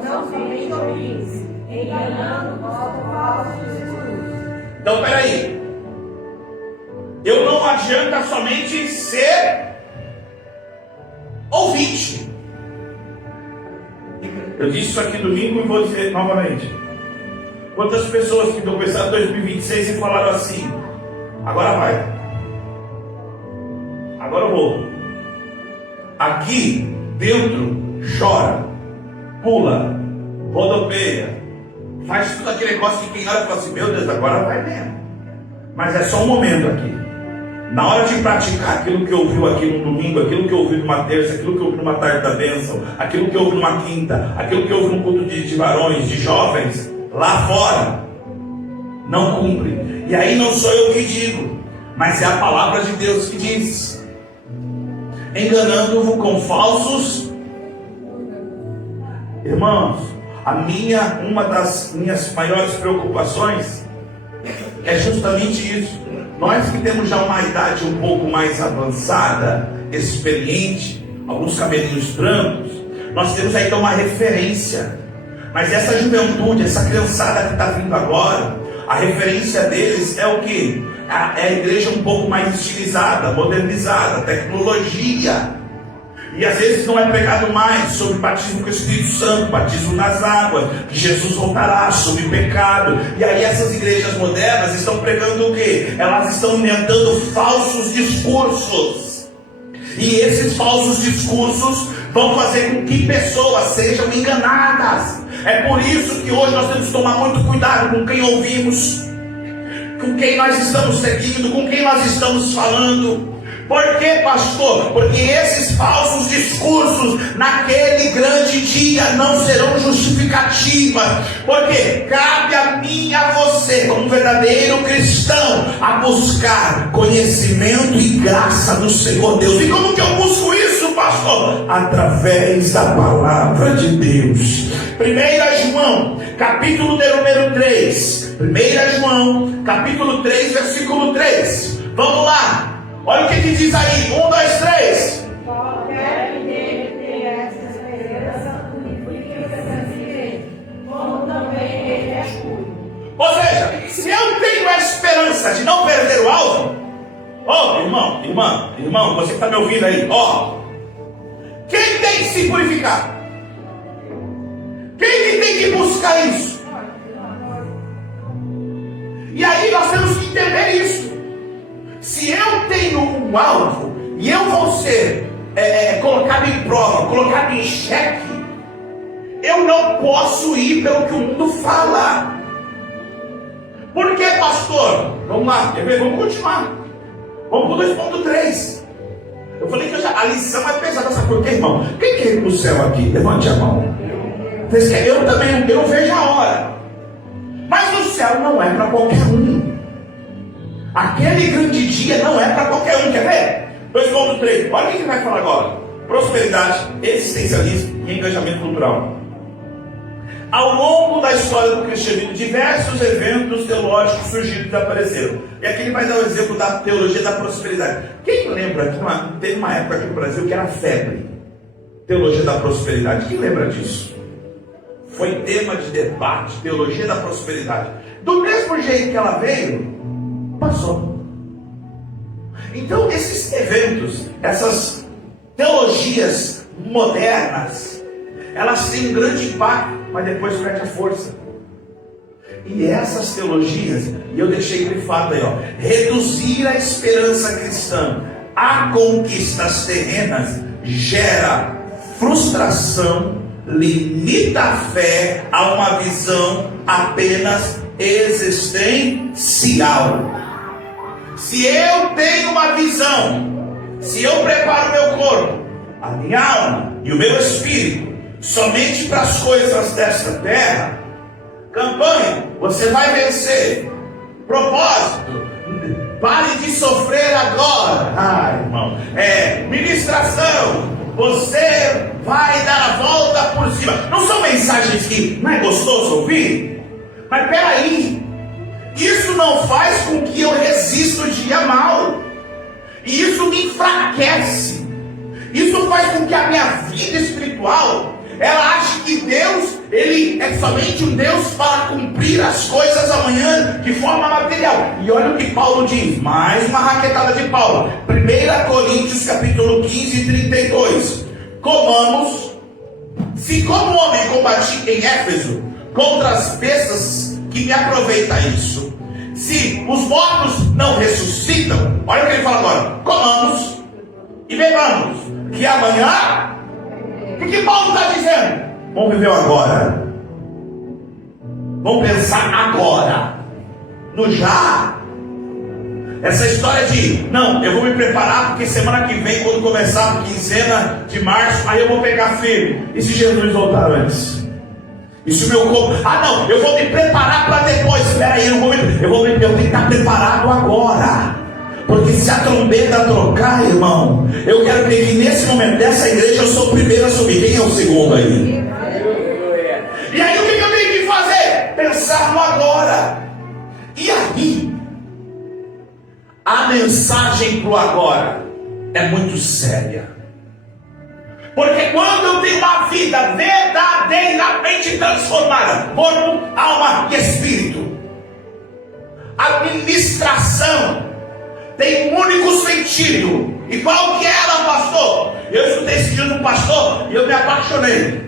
Não somente ouvintes, enganando falsos discursos. Então, peraí. Eu não adianta somente ser ouvinte. Eu disse isso aqui domingo e vou dizer novamente. Quantas pessoas que estão pensando em 2026 e falaram assim: agora vai, agora eu vou. Aqui dentro chora, pula, rodopeia, faz tudo aquele negócio que quem olha e fala assim: meu Deus, agora vai mesmo. Mas é só um momento aqui. Na hora de praticar aquilo que ouviu aqui no domingo, aquilo que ouviu numa terça, aquilo que ouviu numa tarde da bênção, aquilo que ouviu numa quinta, aquilo que ouviu num culto de varões, de jovens, lá fora, não cumpre. E aí não sou eu que digo, mas é a palavra de Deus que diz: enganando-vos com falsos. Irmãos, uma das minhas maiores preocupações é justamente isso. Nós que temos já uma idade um pouco mais avançada, experiente, alguns cabelinhos brancos, nós temos aí então uma referência. Mas essa juventude, essa criançada que está vindo agora, a referência deles é o quê? É a igreja um pouco mais estilizada, modernizada, tecnologia. E às vezes não é pregado mais sobre batismo com o Espírito Santo, batismo nas águas, que Jesus voltará, sobre pecado. E aí essas igrejas modernas estão pregando o quê? Elas estão inventando falsos discursos. E esses falsos discursos vão fazer com que pessoas sejam enganadas. É por isso que hoje nós temos que tomar muito cuidado com quem ouvimos, com quem nós estamos seguindo, com quem nós estamos falando. Por quê, pastor? Porque esses falsos discursos naquele grande dia não serão justificativas. Porque cabe a mim e a você, como verdadeiro cristão, a buscar conhecimento e graça do Senhor Deus. E como que eu busco isso, pastor? Através da palavra de Deus. 1 João, capítulo de número 3. 1 João, capítulo 3, versículo 3. Vamos lá. Olha o que diz aí, 1, 2, 3. Qualquer que nele tenha essa esperança, purifica essa igreja, como também ele é puro. Ou seja, se eu tenho a esperança de não perder o alvo, irmão, você que está me ouvindo aí, quem tem que se purificar? Quem tem que buscar isso? E aí nós temos que entender isso. Se eu tenho um alvo e eu vou ser colocado em prova, colocado em xeque, eu não posso ir pelo que o mundo fala. Por que, pastor? Vamos lá, vamos continuar. Vamos para o 2.3. Eu falei que a lição é pesada, sabe por quê, irmão? Quem quer ir para o céu aqui? Levante a mão. Eu também, eu não vejo a hora. Mas o céu não é para qualquer um. Aquele grande dia não é para qualquer um, quer ver? 2.3, olha o que ele vai falar agora: prosperidade, existencialismo e engajamento cultural. Ao longo da história do cristianismo, diversos eventos teológicos surgiram e apareceram. E aqui ele vai dar o exemplo da teologia da prosperidade. Quem lembra que teve uma época aqui no Brasil que era febre? Teologia da prosperidade, quem lembra disso? Foi tema de debate, teologia da prosperidade. Do mesmo jeito que ela veio, passou. Então esses eventos, essas teologias modernas, elas têm um grande impacto, mas depois perde a força. E essas teologias, e eu deixei grifado aí, reduzir a esperança cristã a conquistas terrenas gera frustração, limita a fé a uma visão apenas existencial. Se eu tenho uma visão, se eu preparo meu corpo, a minha alma e o meu espírito somente para as coisas desta terra, campanha, você vai vencer. Propósito, pare de sofrer agora. Irmão, ministração, você vai dar a volta por cima. Não são mensagens que não é gostoso ouvir? Mas peraí, isso não faz com que eu resista o dia mal. E isso me enfraquece. Isso faz com que a minha vida espiritual, ela ache que Deus, Ele é somente um Deus para cumprir as coisas amanhã de forma material. E olha o que Paulo diz, mais uma raquetada de Paulo. 1 Coríntios capítulo 15, 32. Comamos, se como homem combati em Éfeso contra as bestas, que me aproveita isso? Se os mortos não ressuscitam, olha o que ele fala agora, comamos e bebamos, que amanhã, o que Paulo está dizendo? Vamos viver o agora. Vamos pensar agora, no já. Essa história de, não, eu vou me preparar porque semana que vem, quando começar a quinzena de março, aí eu vou pegar firme. E se Jesus voltar antes? E se o meu corpo, não, eu vou me preparar para depois. Espera aí, eu tenho que estar preparado agora. Porque se a trombeta trocar, irmão, eu quero que nesse momento dessa igreja eu sou o primeiro a subir. Quem é o segundo aí? E aí o que eu tenho que fazer? Pensar no agora. E aí, a mensagem para o agora é muito séria. Porque quando eu tenho uma vida verdadeiramente transformada, corpo, alma e espírito, a ministração tem um único sentido. E qual que era, pastor? Eu escutei esse dia de um pastor e eu me apaixonei.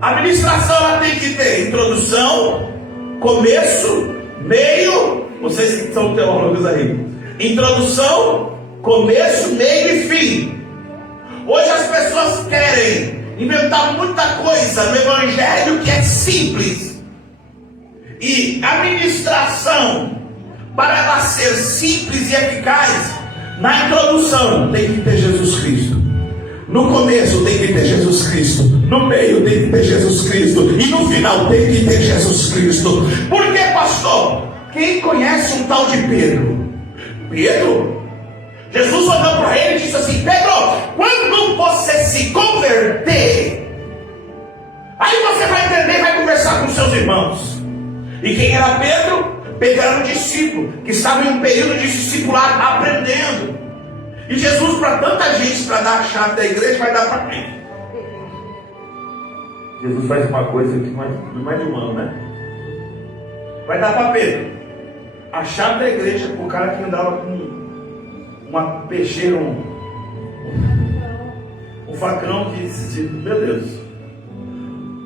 A ministração ela tem que ter introdução, começo, meio. Vocês que são teólogos aí, introdução, começo, meio e fim. Hoje as pessoas querem inventar muita coisa no evangelho que é simples. E a ministração, para ela ser simples e eficaz, na introdução tem que ter Jesus Cristo, no começo tem que ter Jesus Cristo, no meio tem que ter Jesus Cristo, e no final tem que ter Jesus Cristo. Por que, pastor? Quem conhece um tal de Pedro? Pedro? Jesus olhou para ele e disse assim: Pedro, quando você se converter, aí você vai entender e vai conversar com seus irmãos. E quem era Pedro? Pedro era um discípulo que estava em um período de discipulado, aprendendo. E Jesus, para tanta gente, para dar a chave da igreja, vai dar para quem? Jesus faz uma coisa que não é de humano, né? Vai dar para Pedro a chave da igreja para o cara que andava com uma peixeira, um facão que disse: meu Deus,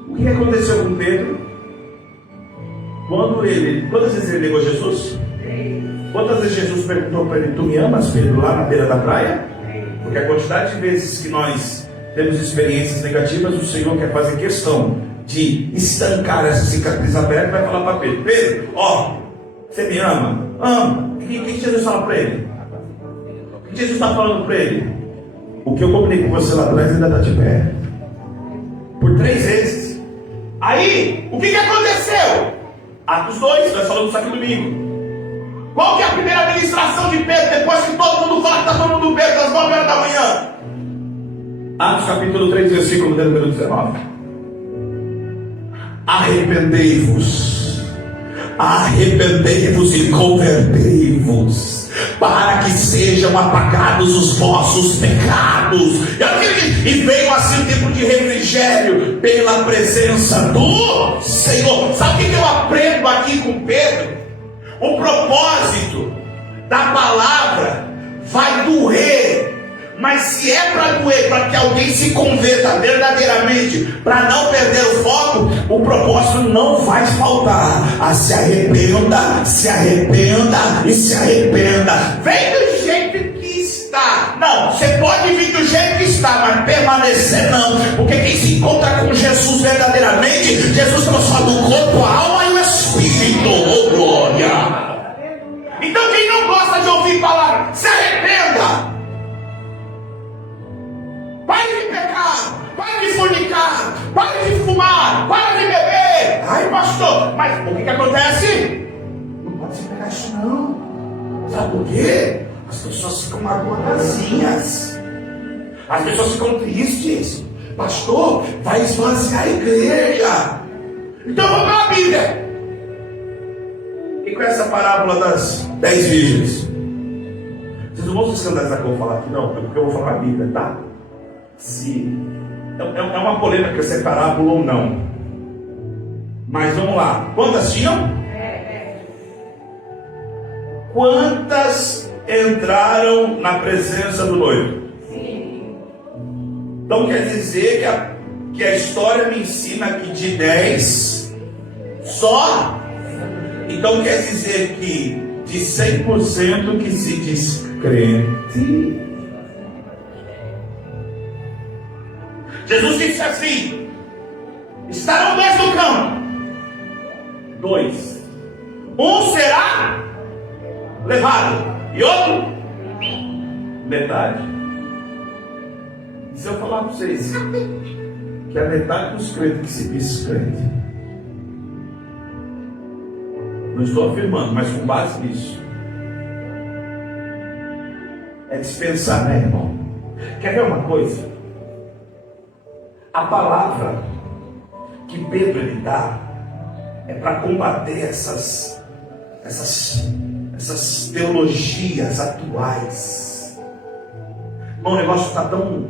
o que aconteceu com Pedro? Quantas vezes ele negou Jesus? Quantas vezes Jesus perguntou para ele: tu me amas, Pedro, lá na beira da praia? Porque a quantidade de vezes que nós temos experiências negativas, o Senhor quer fazer questão de estancar essa cicatriz aberta. Vai falar para Pedro: Pedro, você me ama? Ama. O que Jesus fala para ele? O que Jesus está falando para ele? O que eu combinei com você lá atrás ainda está de pé. Por 3 vezes. Aí, o que aconteceu? Atos 2, nós falamos isso aqui domingo. Qual que é a primeira ministração de Pedro, depois que todo mundo fala que está todo mundo bêbado às 9 horas da manhã? Atos capítulo 3, versículo número 19. Arrependei-vos e convertei-vos, para que sejam apagados os vossos pecados. E veio assim o tempo de refrigério pela presença do Senhor. Sabe o que eu aprendo aqui com Pedro? O propósito da palavra vai doer, mas se é para doer, para que alguém se converta verdadeiramente, para não perder o foco, o propósito não vai faltar. Se arrependa, se arrependa e se arrependa. Vem do jeito que está. Não, você pode vir do jeito que está, mas permanecer não. Porque quem se encontra com Jesus verdadeiramente, Jesus transforma o corpo, a alma e o espírito. Oh glória! Então quem não gosta de ouvir palavra, se arrependa. ficar, pare de fumar, para de beber. Ai, pastor, mas o que acontece? Não pode se pegar isso não. Sabe por quê? As pessoas ficam magoazinhas. As pessoas ficam tristes. Pastor, vai esvaziar a igreja. Então vamos para a Bíblia. Quem conhece a parábola das 10 virgens? Vocês não vão se escandalizar que eu vou falar aqui, não, porque eu vou falar a Bíblia, tá? Se é uma polêmica se é parábola ou não. Mas vamos lá. Quantas tinham? Quantas entraram na presença do noivo? Sim. Então quer dizer que a história me ensina que de 10 só. Então quer dizer que de 100% que se diz crente, Jesus disse assim: estarão 10 no campo, 2, um será levado e outro metade. E se eu falar para vocês que a metade dos crentes que se diz crente, não estou afirmando, mas com base nisso, é dispensar, né, irmão? Quer ver uma coisa? A palavra que Pedro ele dá é para combater essas teologias atuais. O negócio está tão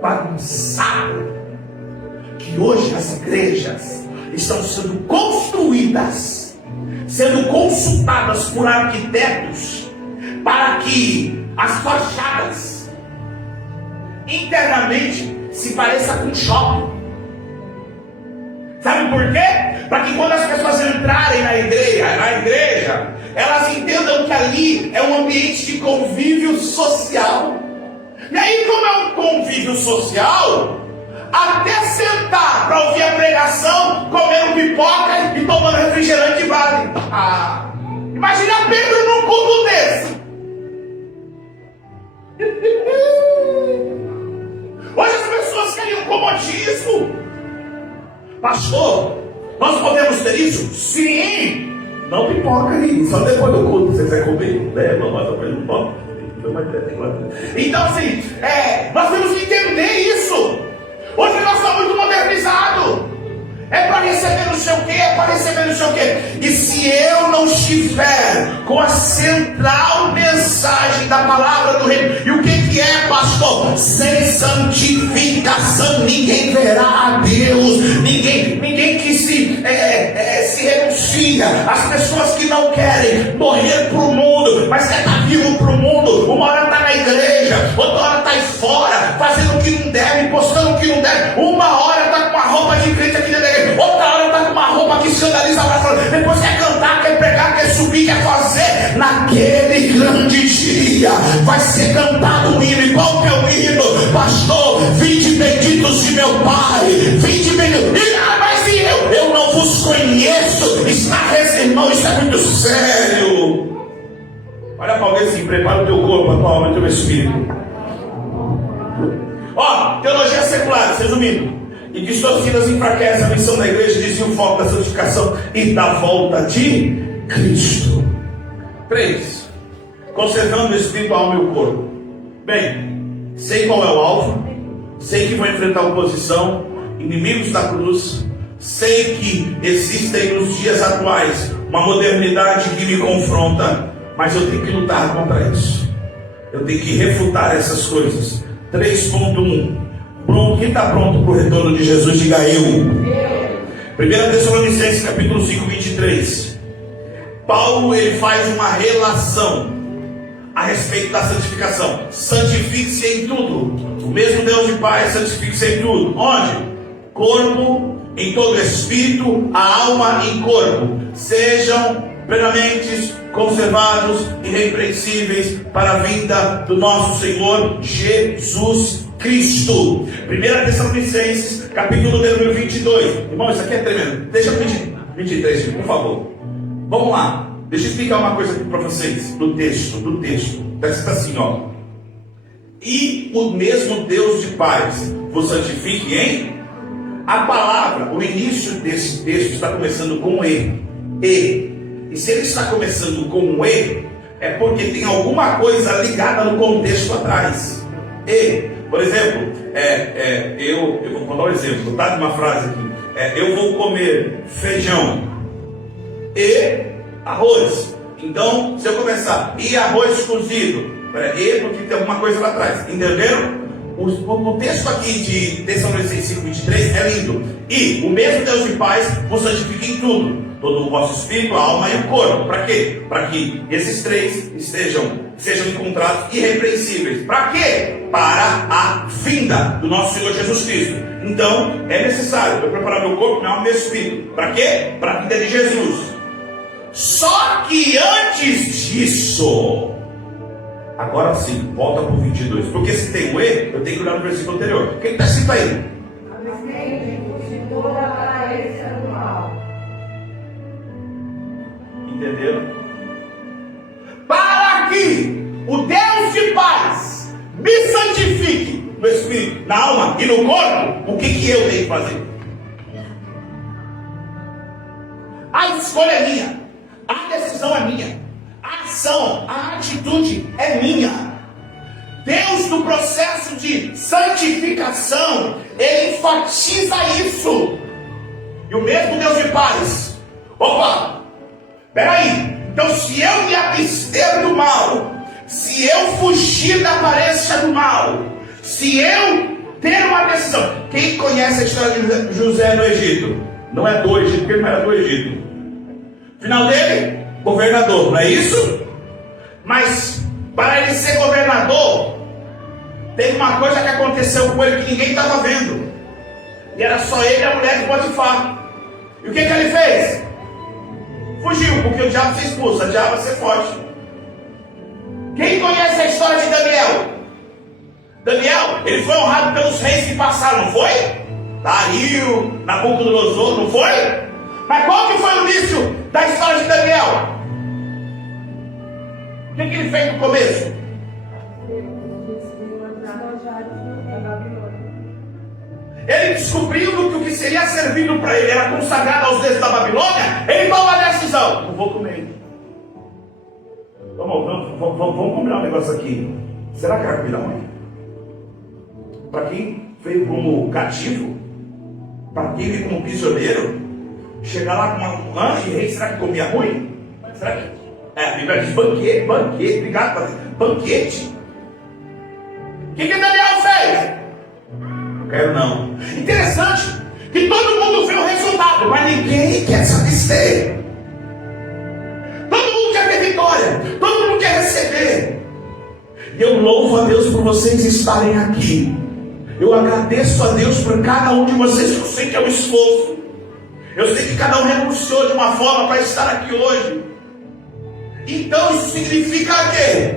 bagunçado que hoje as igrejas estão sendo construídas, sendo consultadas por arquitetos para que as fachadas internamente se pareça com shopping. Sabe por quê? Para que quando as pessoas entrarem na igreja, elas entendam que ali é um ambiente de convívio social. E aí, como é um convívio social, até sentar para ouvir a pregação, comendo pipoca e tomando refrigerante vale. Imagina Pedro num culto desse. Hoje as pessoas querem um comodismo. Pastor, nós podemos ter isso? Sim. Não pipoca aí, só depois do culto. Você quer comer? Leva, mas depois não pode. Então assim, nós temos que entender isso. Hoje nós estamos muito modernizados. É para receber não sei o que, é para receber não sei o que. E se eu não estiver com a central mensagem da palavra do reino, e o que é, pastor? Sem santificação ninguém verá a Deus. Ninguém que se renuncia. As pessoas que não querem morrer para o mundo, mas quer estar vivo para o mundo. Uma hora está na igreja, outra hora está aí fora, fazendo o que não deve, postando o que não deve. Uma hora está com uma roupa de crente aqui dentro da igreja, outra hora está com uma roupa que escandaliza lá fora. Depois quer cantar, quer pregar, quer subir, quer fazer. Naquele grande dia vai ser cantado o hino. E qual que é o hino? Pastor, vinde benditos de meu Pai, vinde benditos. Mas e eu não vos conheço. Está irmão, isso é muito sério. Olha para alguém assim: prepara o teu corpo, a tua alma e o teu espírito. Teologia secular, resumindo: e distorcidas enfraquecem a missão da igreja, desvia o foco da santificação e da volta de Cristo. 3. Conservando o espírito, a alma e o corpo. Bem, sei qual é o alvo, sei que vou enfrentar oposição, inimigos da cruz, sei que existem nos dias atuais uma modernidade que me confronta, mas eu tenho que lutar contra isso. Eu tenho que refutar essas coisas. 3.1. Quem está pronto para o retorno de Jesus? Diga eu. 1 Tessalonicenses capítulo 5, 23. Paulo ele faz uma relação a respeito da santificação. Santifique-se em tudo. O mesmo Deus e Pai santifique-se em tudo. Onde? Corpo, em todo espírito, a alma em corpo. Sejam plenamente conservados e irrepreensíveis para a vinda do nosso Senhor Jesus Cristo. 1 Tessalonicenses capítulo número 22. Irmão, isso aqui é tremendo. Deixa eu pedir 23, por favor. Vamos lá. Deixa eu explicar uma coisa aqui para vocês. Do texto. Está assim, ó. E o mesmo Deus de paz vos santifique em. A palavra, o início desse texto está começando com E. E se ele está começando com E, é porque tem alguma coisa ligada no contexto atrás. Por exemplo, eu vou contar um exemplo, tá? De uma frase aqui. Eu vou comer feijão e arroz. Então, se eu começar, e arroz cozido, porque tem alguma coisa lá atrás. Entenderam? O texto aqui de Tessalonicenses 5:23 é lindo. E o mesmo Deus e Pai vos santifique em tudo, todo o vosso espírito, a alma e o corpo. Para quê? Para que esses três sejam encontrados irrepreensíveis. Para quê? Para a vinda do nosso Senhor Jesus Cristo. Então, é necessário eu preparar meu corpo, minha alma e meu espírito. Para quê? Para a vinda de Jesus. Só que antes disso, agora sim, volta para o 22. Porque se tem o E, eu tenho que olhar no versículo anterior. O que está escrito aí? De toda a aparência do mal. Entenderam? Para que o Deus de paz me santifique no espírito, na alma e no corpo, o que eu tenho que fazer? A escolha é minha, a decisão é minha, a ação, a atitude é minha. Deus, no processo de santificação, Ele enfatiza isso. E o mesmo Deus de paz. Opa, peraí. Então, se eu me abster do mal, se eu fugir da aparência do mal, se eu ter uma decisão. Quem conhece a história de José no Egito? Não é do Egito, porque ele não era do Egito. Final dele, governador, não é isso? Mas para ele ser governador, tem uma coisa que aconteceu com ele que ninguém estava vendo. E era só ele e a mulher de Potifar. E o que ele fez? Fugiu, porque o diabo se expulsa, o diabo vai ser forte. Quem conhece a história de Daniel? Daniel, ele foi honrado pelos reis que passaram, não foi? Dario, Nabucodonosor, não foi? Mas qual que foi o início da história de Daniel? O que ele fez no começo? Ele descobrindo que o que seria servido para ele era consagrado aos deuses da Babilônia, ele toma a decisão: não vou comer. Vamos combinar um negócio aqui. Será que era comida ruim? Para quem veio como cativo, para quem veio como prisioneiro, chegar lá com uma e rei, será que comia ruim? Será que? A Bíblia diz banquete, obrigado, padre. Banquete. O que Daniel fez? Não quero não. Interessante que todo mundo vê o resultado, mas ninguém quer se abster. Todo mundo quer ter vitória, todo mundo quer receber. E eu louvo a Deus por vocês estarem aqui. Eu agradeço a Deus por cada um de vocês. Eu sei que é um esforço. Eu sei que cada um renunciou de uma forma para estar aqui hoje. Então isso significa que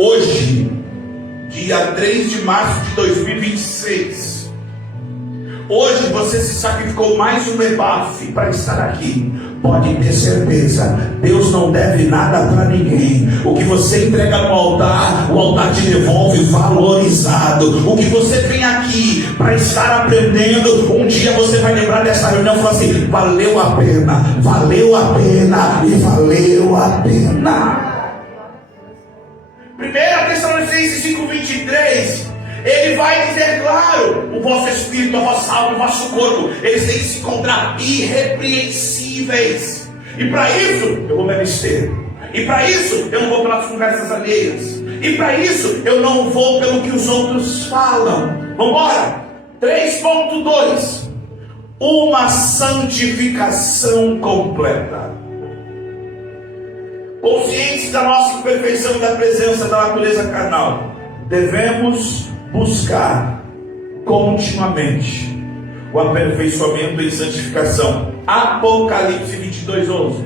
hoje, dia 3 de março de 2026, hoje você se sacrificou mais um rebafe para estar aqui. Pode ter certeza, Deus não deve nada para ninguém. O que você entrega no altar, o altar te devolve valorizado. O que você vem aqui para estar aprendendo, um dia você vai lembrar dessa reunião e falar assim: valeu a pena e valeu a pena. 1 Tessalonicenses 5:23, ele vai dizer, claro, o vosso espírito, a vossa alma, o vosso corpo, eles têm que se encontrar irrepreensíveis. E para isso eu vou me abster. E para isso eu não vou pelas conversas alheias. E para isso eu não vou pelo que os outros falam. Vamos embora. 3.2, uma santificação completa. Conscientes da nossa imperfeição e da presença da natureza carnal, devemos buscar continuamente o aperfeiçoamento e santificação. Apocalipse 22:11.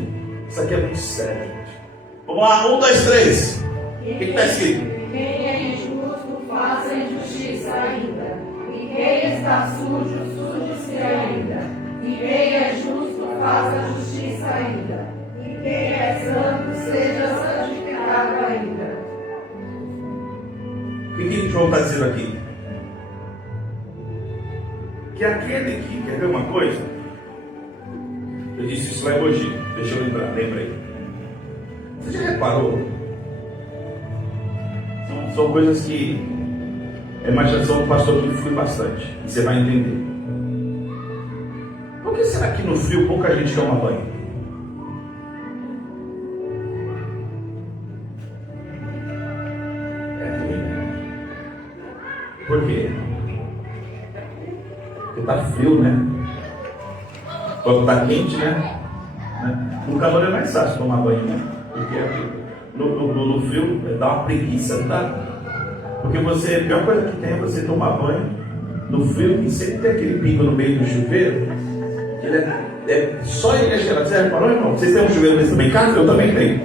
Isso aqui é muito sério, gente. Vamos lá, 1, 2, 3. O que está escrito? Quem é injusto, faça injustiça ainda. E quem está sujo, suje-se ainda. E quem é justo, faça justiça ainda. E quem é santo, seja santificado ainda. O que João está dizendo aqui? que aquele que quer ver uma coisa, eu disse isso lá em Mogi, deixa eu lembrar, lembrei. Você já reparou? São coisas que a imaginação do pastor me flui bastante, e você vai entender. Por que será que no frio pouca gente toma banho? Por quê? Porque tá frio, né? Quando tá quente, né? No calor é mais fácil tomar banho, né? Porque no frio dá uma preguiça, não dá? Porque a pior coisa que tem é você tomar banho no frio, e sempre tem aquele pingo no meio do chuveiro, que ele só ele é gelado. Você reparou, irmão? Vocês têm um chuveiro desse também em casa? Eu também tenho.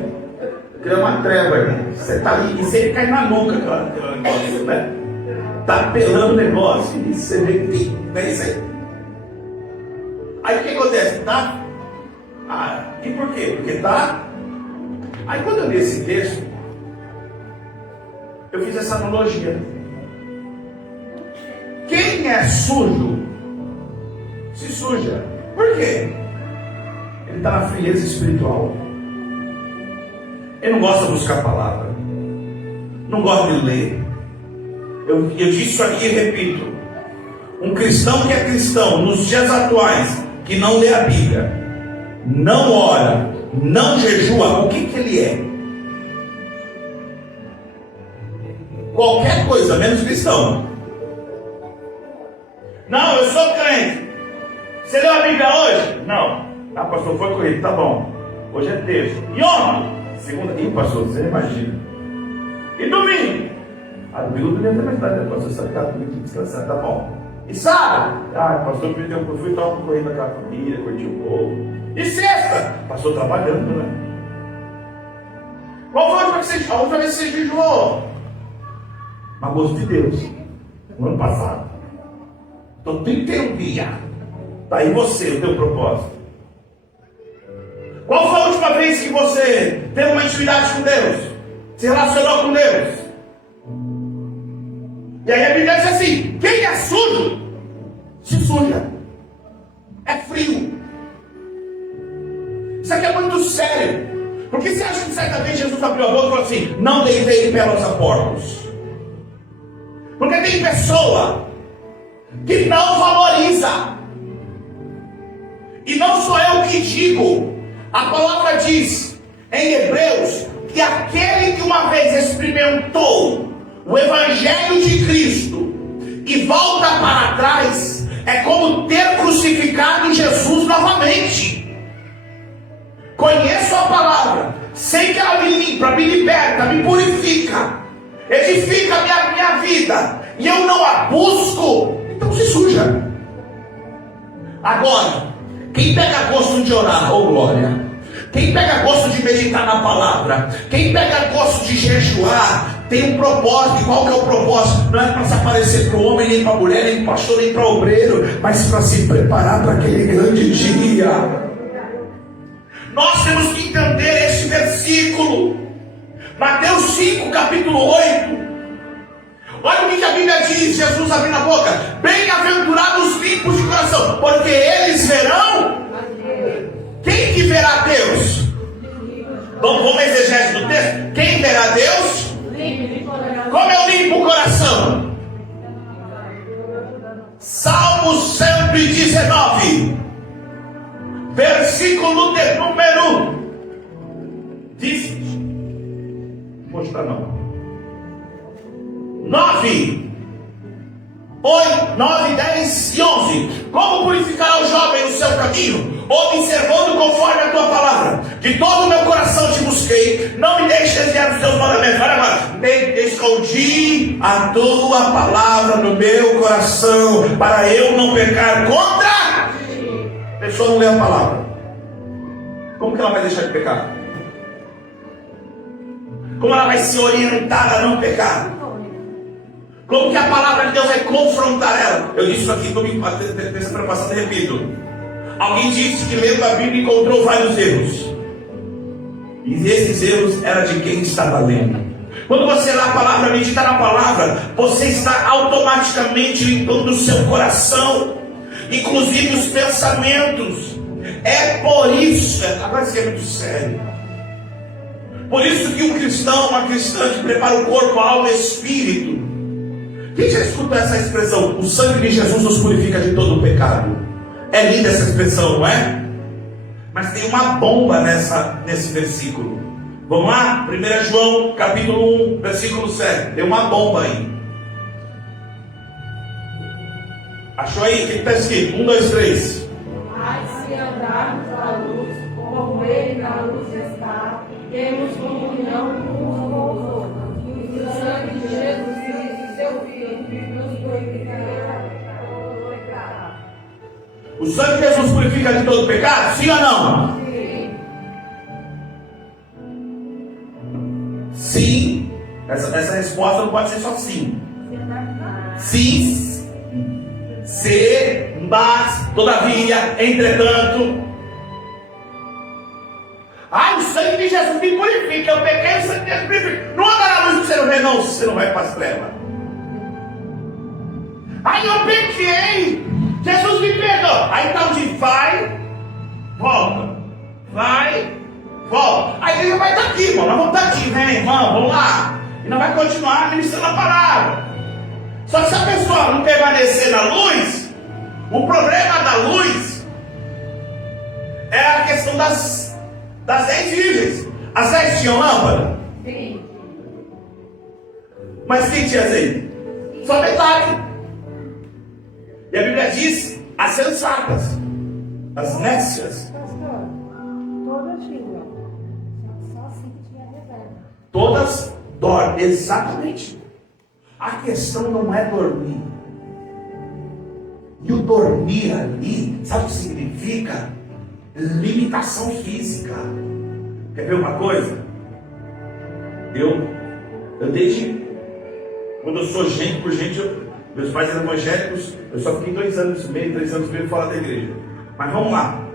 Porque é uma treva, irmão. Você tá ali e você cai na nuca, aquele negócio, né? Tá pelando o negócio e você vê que é isso aí. Aí o que acontece? Tá? E por quê? Porque tá. Aí quando eu li esse texto, eu fiz essa analogia. Quem é sujo se suja. Por quê? Ele está na frieza espiritual. Ele não gosta de buscar a palavra, não gosta de ler. Eu disse isso aqui e repito: um cristão que é cristão nos dias atuais, que não lê a Bíblia, não ora, não jejua, o que ele é? Qualquer coisa, menos cristão. Não, eu sou crente. Você leu a Bíblia hoje? Não. Pastor, foi corrido, tá bom. Hoje é terça. E ontem? Segunda. Ih, pastor, você imagina. E domingo? Domingo eu tenho mais tarde, pastor. Você está domingo descansado, tá bom. E sábado? Pastor, eu fui dar uma corrida com a família, curtir o povo. E sexta? Pastor, trabalhando, né? Qual foi a última vez que você jejuou? Mas gosto de Deus. No ano passado. Então 31 dias. Está aí você, o teu propósito. Qual foi a última vez que você teve uma intimidade com Deus? Se relacionou com Deus? E aí a Bíblia diz assim: quem é sujo, se suja. É frio. Isso aqui é muito sério. Porque você acha que certa vez Jesus abriu a boca e falou assim: não deitei pelos a porcos? Porque tem pessoa que não valoriza. E não sou eu que digo. A palavra diz em Hebreus que aquele que uma vez experimentou o Evangelho de Cristo e volta para trás é como ter crucificado Jesus novamente. Conheço a palavra, sei que ela me limpa, me liberta, me purifica, edifica a minha vida, e eu não a busco, então se suja. Agora, quem pega gosto de orar, oh glória, quem pega gosto de meditar na palavra, quem pega gosto de jejuar, tem um propósito. Qual que é o propósito? Não é para se aparecer para o homem, nem para a mulher, nem para o pastor, nem para o obreiro, mas para se preparar para aquele grande dia. Nós temos que entender este versículo, Mateus 5, capítulo 8. Olha o que a Bíblia diz, Jesus abrindo a boca: bem-aventurados os limpos de coração, porque eles verão. Quem que verá Deus? Vamos exegese do texto. Quem verá Deus? Como eu limpo o coração? Salmo 119, versículo de número 10. Vou mostrar não. 9, 10 e 11. Como purificará o jovem no seu caminho? Observando conforme a tua palavra. De todo o meu coração te busquei, não me deixes desviar dos teus mandamentos. Olha agora: escondi a tua palavra no meu coração, para eu não pecar contra. A pessoa não lê a palavra, como que ela vai deixar de pecar? Como ela vai se orientar a não pecar? Como que a palavra de Deus vai confrontar ela? Eu disse isso aqui domingo, terça-feira passada, repito. Alguém disse que lendo a Bíblia encontrou vários erros. E esses erros eram de quem estava lendo. Quando você lê a palavra, medita na palavra, você está automaticamente limpando o seu coração. inclusive os pensamentos. É por isso, agora isso é muito sério. Por isso que um cristão, uma cristã que prepara o corpo, a alma e o espírito. Quem já escutou essa expressão? O sangue de Jesus nos purifica de todo o pecado. É linda essa expressão, não é? Mas tem uma bomba nesse versículo. Vamos lá? 1 João, capítulo 1, versículo 7. Tem uma bomba aí. Achou aí? O que está escrito? 1, 2, 3. Mas se andarmos na luz, como Ele na luz está, temos comunhão uns com os outros. E o sangue de Jesus Cristo, seu Filho, nos purificará. O sangue de Jesus purifica de todo pecado? Sim ou não? Sim. Essa resposta não pode ser só sim. Sim. Se, mas, todavia, entretanto. O sangue de Jesus me purifica. Eu pequei, o sangue de Jesus me purifica. Não anda na luz que você não vê, não. Você não vai para as trevas. Eu pequei. Jesus me perdoa. Aí então de vai, volta. Vai, volta. Aí ele vai estar aqui, irmão. Nós vamos estar aqui, vem, irmão, vamos lá. E nós vamos continuar ministrando a palavra. Só que se a pessoa não permanecer na luz, o problema da luz é a questão das 10 virgens. As 10 tinham lâmpada? Sim. Mas quem tinha azeite? Só metade. E a Bíblia diz, as sensatas, as nécias. Pastor, todas tinham. Só assim que tinha reserva. Todas dormem, exatamente. A questão não é dormir. E o dormir ali, sabe o que significa? Limitação física. Quer ver uma coisa? Eu desde quando eu sou gente por gente, meus pais eram evangélicos, eu só fiquei 2 anos e meio, 3 anos e meio fora da igreja. Mas vamos lá.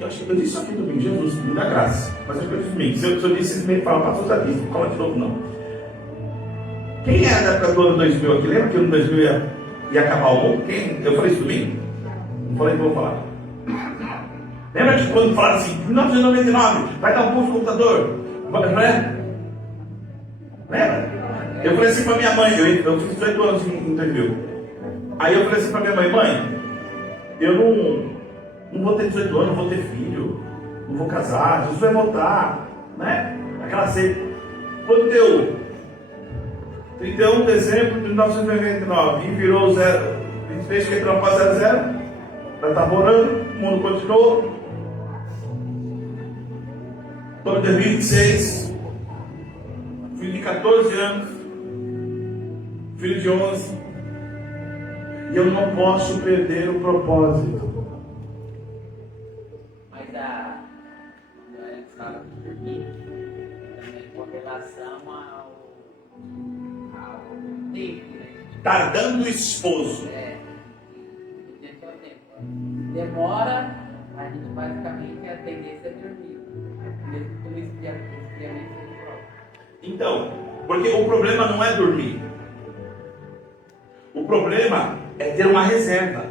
Eu acho que eu disse isso aqui domingo, Jesus, me dá graça. Mas eu disse domingo. Se eu disse isso, me fala, pastor Zadis, não fala de novo não. Quem é da época do ano 2000 aqui? Lembra que o ano 2000 ia acabar o mundo? Eu falei isso domingo? Não falei que eu vou falar. Lembra que quando falaram assim, 1999, vai dar um curso de computador? Lembra? Eu falei assim para minha mãe, eu fiz 18 anos em 2000. Aí eu falei assim para minha mãe, eu não vou ter 18 anos, não vou ter filho, não vou casar, Jesus vai voltar, né? Aquela seita. Quando deu 31 de dezembro de 1999 e virou 0, 23 que entrou para 00, ela estava orando, o mundo continuou. Estou em 2026, filho de 14 anos, filho de 11, e eu não posso perder o propósito. Mas a fala de dormir também com relação ao tempo, né? Tardando o esposo. O tempo é o tempo. Demora, a gente basicamente a tendência é dormir. Mesmo que o esfriamento seja próprio. Então, porque o problema não é dormir. O problema é ter uma reserva.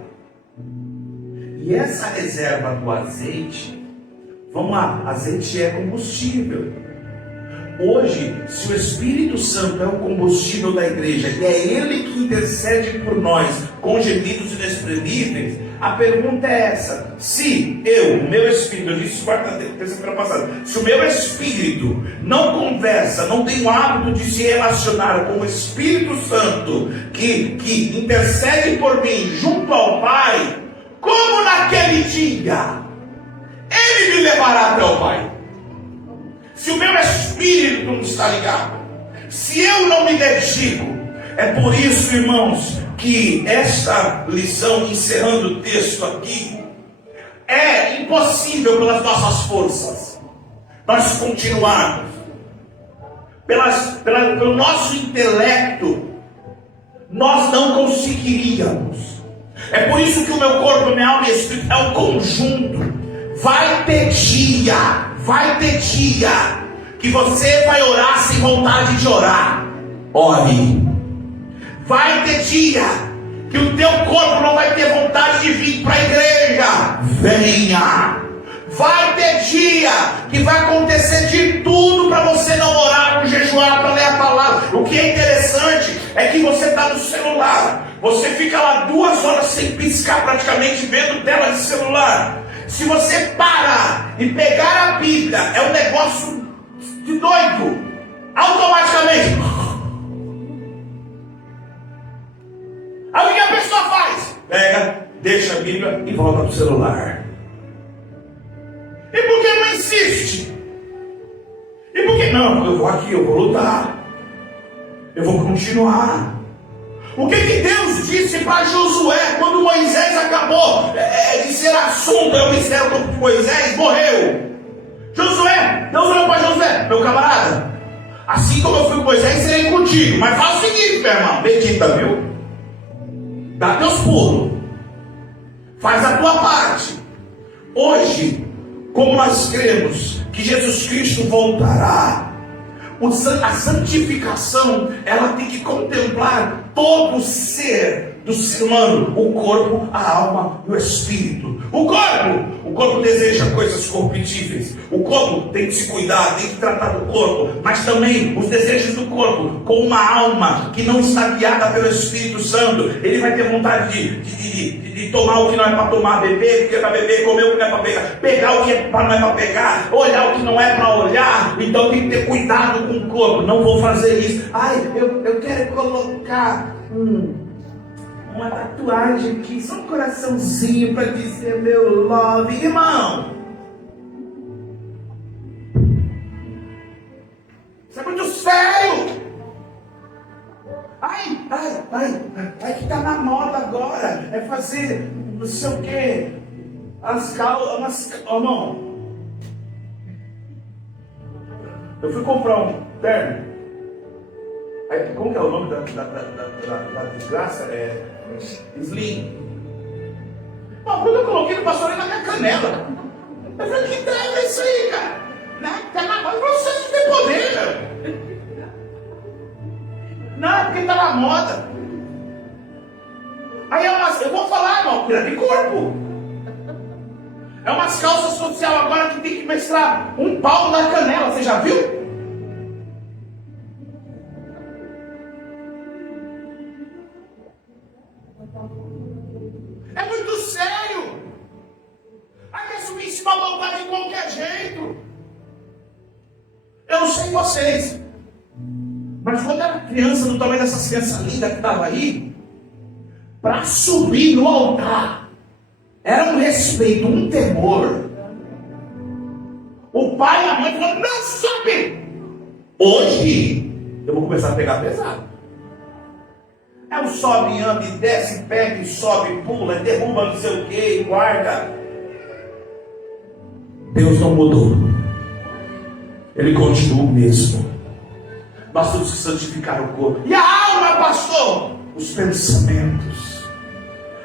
E essa reserva do azeite, vamos lá, azeite é combustível. Hoje, se o Espírito Santo é o combustível da igreja e é Ele que intercede por nós com gemidos inexprimíveis, a pergunta é essa: se o meu espírito, eu disse terça-feira passada, se o meu espírito não conversa, não tem o hábito de se relacionar com o Espírito Santo que intercede por mim junto ao Pai, como naquele dia Ele me levará até o Pai? Se o meu espírito não está ligado, se eu não me dedico, é por isso, irmãos, que esta lição, encerrando o texto aqui, é impossível pelas nossas forças nós continuarmos, pelo nosso intelecto, nós não conseguiríamos. É por isso que o meu corpo, minha alma e espírito é um conjunto. Vai ter dia que você vai orar sem vontade de orar. Ore. Vai ter dia que o teu corpo não vai ter vontade de vir para a igreja. Venha. Vai ter dia que vai acontecer de tudo para você não orar, não jejuar, para ler a palavra. O que é interessante é que você está no celular. Você fica lá 2 horas sem piscar, praticamente vendo tela de celular. Se você parar e pegar a Bíblia, é um negócio de doido. Automaticamente. Aí o que a pessoa faz? Pega, deixa a Bíblia e volta para o celular. E por que não insiste? E por que não? Eu vou aqui, eu vou lutar. Eu vou continuar. O que Deus disse para Josué quando Moisés acabou de ser assunto, o mistério de Moisés, morreu? Josué, Deus falou para Josué: meu camarada, assim como eu fui com Moisés, serei contigo. Mas faz o seguinte, meu irmão, medita, viu? Dá teus pulos. Faz a tua parte. Hoje, como nós cremos que Jesus Cristo voltará, a santificação, ela tem que contemplar todo o ser do ser humano, o corpo, a alma e o espírito. O corpo deseja coisas corruptíveis. O corpo tem que se cuidar, tem que tratar do corpo, mas também os desejos do corpo, com uma alma que não está guiada pelo Espírito Santo, ele vai ter vontade de tomar o que não é para tomar, beber o que é para beber, comer o que não é para pegar o que não é para pegar, olhar o que não é para olhar. Então tem que ter cuidado com o corpo. Não vou fazer isso. Eu quero colocar uma tatuagem aqui, só um coraçãozinho para dizer meu love. Irmão, isso é muito sério. Ai, que tá na moda agora é fazer não sei o que, as calças, irmão. Eu fui comprar um terno. Aí, como que é o nome da desgraça? Slim. Bom, quando eu coloquei, não passou nem na minha canela. Eu falei: que terno é isso aí, cara? Tá na moda, você não tem poder, meu. Não, porque tá na moda. Aí eu vou falar, irmão, cuida de corpo. É umas calças social agora que tem que mostrar um pau na canela, você já viu? É muito sério. Aí quer subir em cima do altar de qualquer jeito. Eu não sei vocês, mas quando era criança, do tamanho dessas crianças lindas que estavam aí, para subir no altar, era um respeito, um temor. O pai e a mãe falaram: não sobe. Hoje, eu vou começar a pegar pesado. É um sobe, anda e desce, pega e sobe, pula, derruba não sei o que, guarda. Deus não mudou. Ele continua o mesmo. Nós temos que santificar o corpo. E a alma, pastor? Os pensamentos.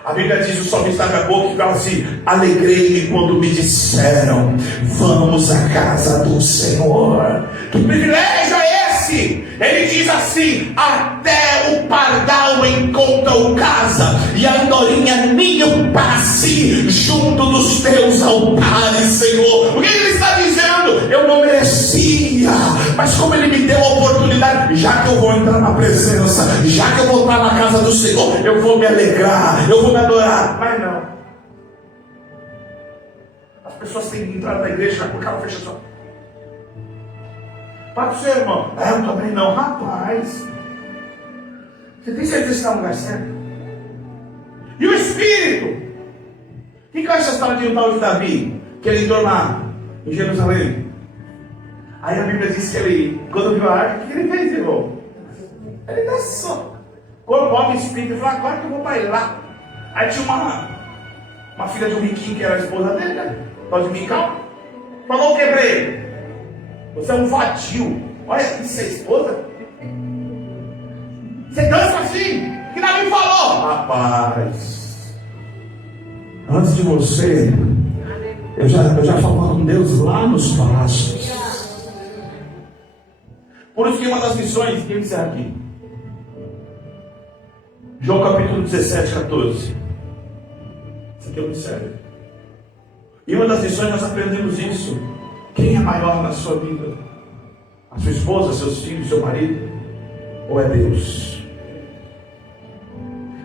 A Bíblia diz, o salmista acabou que fala assim: alegrei-me quando me disseram, vamos à casa do Senhor. Que privilégio é esse? Ele diz assim: até o pardal encontra o casa, e a andorinha ninho para si, junto dos teus altares, Senhor. O que ele está dizendo? Eu não merecia, mas como ele me deu a oportunidade, já que eu vou entrar na presença, já que eu vou estar na casa do Senhor, eu vou me alegrar, eu vou me adorar. Mas não. As pessoas têm que entrar na igreja com o carro fechado. Para o seu irmão: eu também não. Rapaz, você tem certeza que está no lugar certo? E o Espírito? Que é essa história de um tal de Davi, que ele entrou lá em Jerusalém? Aí a Bíblia diz que ele, quando viu a arca, o que ele fez, irmão? Ele dançou. Quando bota o Espírito, ele falou: agora que eu vou para lá. Aí tinha uma filha de um riquinho que era a esposa dele, né? Tal de Mical. Falou o que para ele? Você é um vadio. Olha aqui, você é esposa. Você dança assim? Que Davi falou: rapaz, antes de você, eu já falava com Deus lá nos palácios. Por isso que uma das missões que eu disse aqui, João capítulo 17, 14. Isso aqui é muito sério. E uma das lições nós aprendemos isso. Quem é maior na sua vida? A sua esposa, seus filhos, seu marido? Ou é Deus?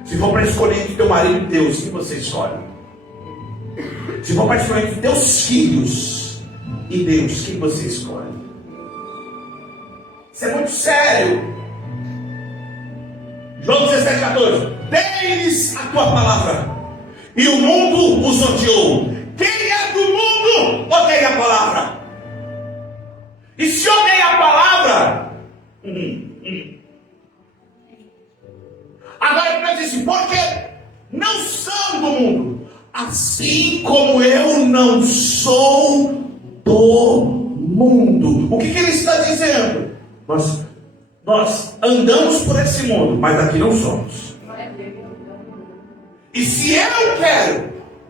Se for para escolher entre teu marido e Deus, quem você escolhe? Se for para escolher entre teus filhos e Deus, quem você escolhe? Isso é muito sério. João 17, 14. Dê-lhes a tua palavra, e o mundo os odiou. Quem é do mundo odeia a palavra. E se odeia a palavra, agora ele diz assim: porque não são do mundo, assim como eu não sou do mundo. O que ele está dizendo? Nós andamos por esse mundo, mas daqui não somos. E se eu quero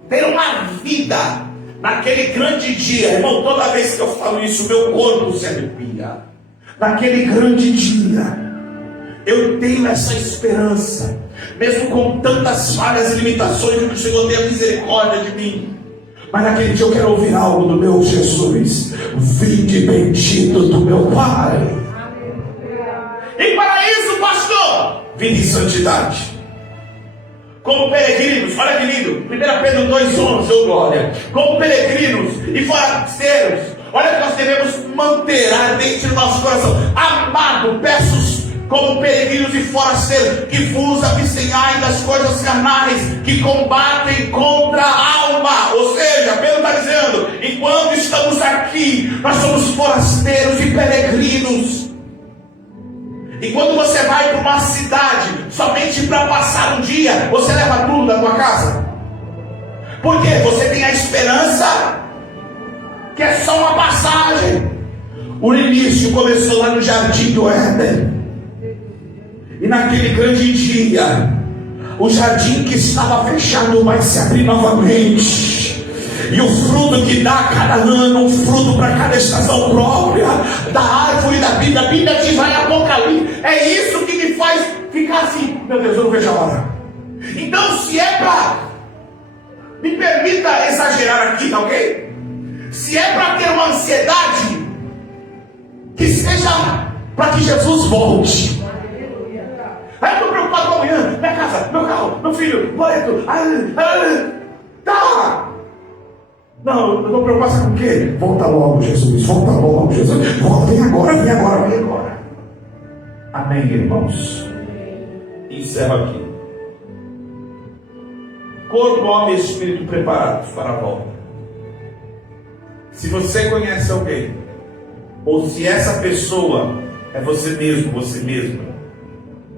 ter uma vida naquele grande dia, irmão, toda vez que eu falo isso, meu corpo se arrepia. Naquele grande dia, eu tenho essa esperança, mesmo com tantas falhas e limitações, que o Senhor tenha misericórdia de mim. Mas naquele dia eu quero ouvir algo do meu Jesus: vinde bendito do meu Pai. E para isso, pastor, vinde em santidade. Como peregrinos, olha que lindo, 1 Pedro 2,11, oh glória. Como peregrinos e forasteiros, olha que nós devemos manter ardente no nosso coração. Amado, peço como peregrinos e forasteiros, que vos abstenhai das coisas carnais, que combatem contra a alma. Ou seja, Pedro está dizendo, enquanto estamos aqui, nós somos forasteiros e peregrinos. E quando você vai para uma cidade somente para passar um dia, você leva tudo da tua casa. Por quê? Você tem a esperança que é só uma passagem. O início começou lá no jardim do Éden. E naquele grande dia, o jardim que estava fechado vai se abrir novamente. E o fruto que dá a cada ano, um fruto para cada estação própria, da árvore da vida. A Bíblia diz lá em Apocalipse. É isso que me faz ficar assim: meu Deus, eu não vejo a hora. Então, se é para, me permita exagerar aqui, tá ok? Se é para ter uma ansiedade, que seja para que Jesus volte. Aí eu estou preocupado com amanhã, minha casa, meu carro, meu filho, boleto. Tá. Não, eu estou preocupado com o quê? Volta logo, Jesus, volta logo, Jesus. Volta, vem agora, vem agora, vem agora. Amém, irmãos? Encerro aqui. Corpo, alma e espírito preparados para a volta. Se você conhece alguém, ou se essa pessoa é você mesmo, você mesma,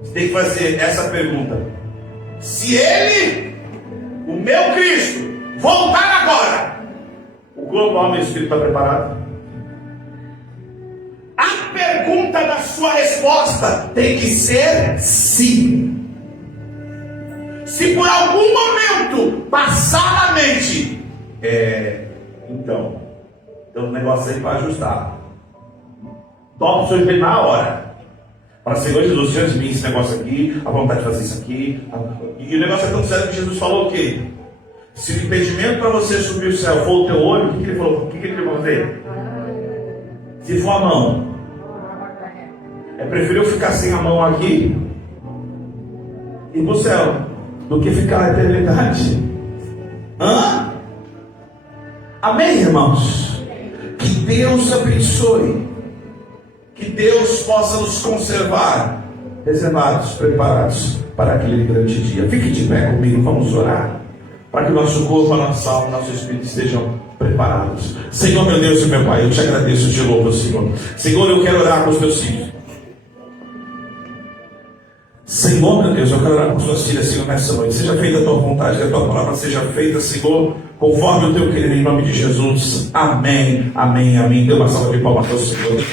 você tem que fazer essa pergunta: se ele, o meu Cristo, voltar agora, o corpo, a alma e o espírito está preparado? A pergunta da sua resposta tem que ser sim. Se por algum momento passar na mente, então o negócio aí para ajustar. Toca o seu jeito na hora. Para Senhor Jesus, Senhor de mim, esse negócio aqui, a vontade de fazer isso aqui. E o negócio é tão sério que Jesus falou o quê? Se o impedimento para você subir o céu for o teu olho, o que ele falou? O que ele vai fazer? Se for a mão, é preferível ficar sem a mão aqui e ir para o céu do que ficar na eternidade. Amém, irmãos? Que Deus abençoe. Que Deus possa nos conservar reservados, preparados para aquele grande dia. Fique de pé comigo, vamos orar, para que o nosso corpo, a nossa alma, o nosso espírito estejam preparados. Senhor, meu Deus e meu Pai, eu te agradeço, te louvo, Senhor. Senhor, eu quero orar com os teus filhos. Senhor, meu Deus, eu quero orar com suas filhas, Senhor, nessa noite. Seja feita a tua vontade, que a tua palavra seja feita, Senhor, conforme o teu querer, em nome de Jesus. Amém, amém, amém. Dê uma salva de palmas ao Senhor.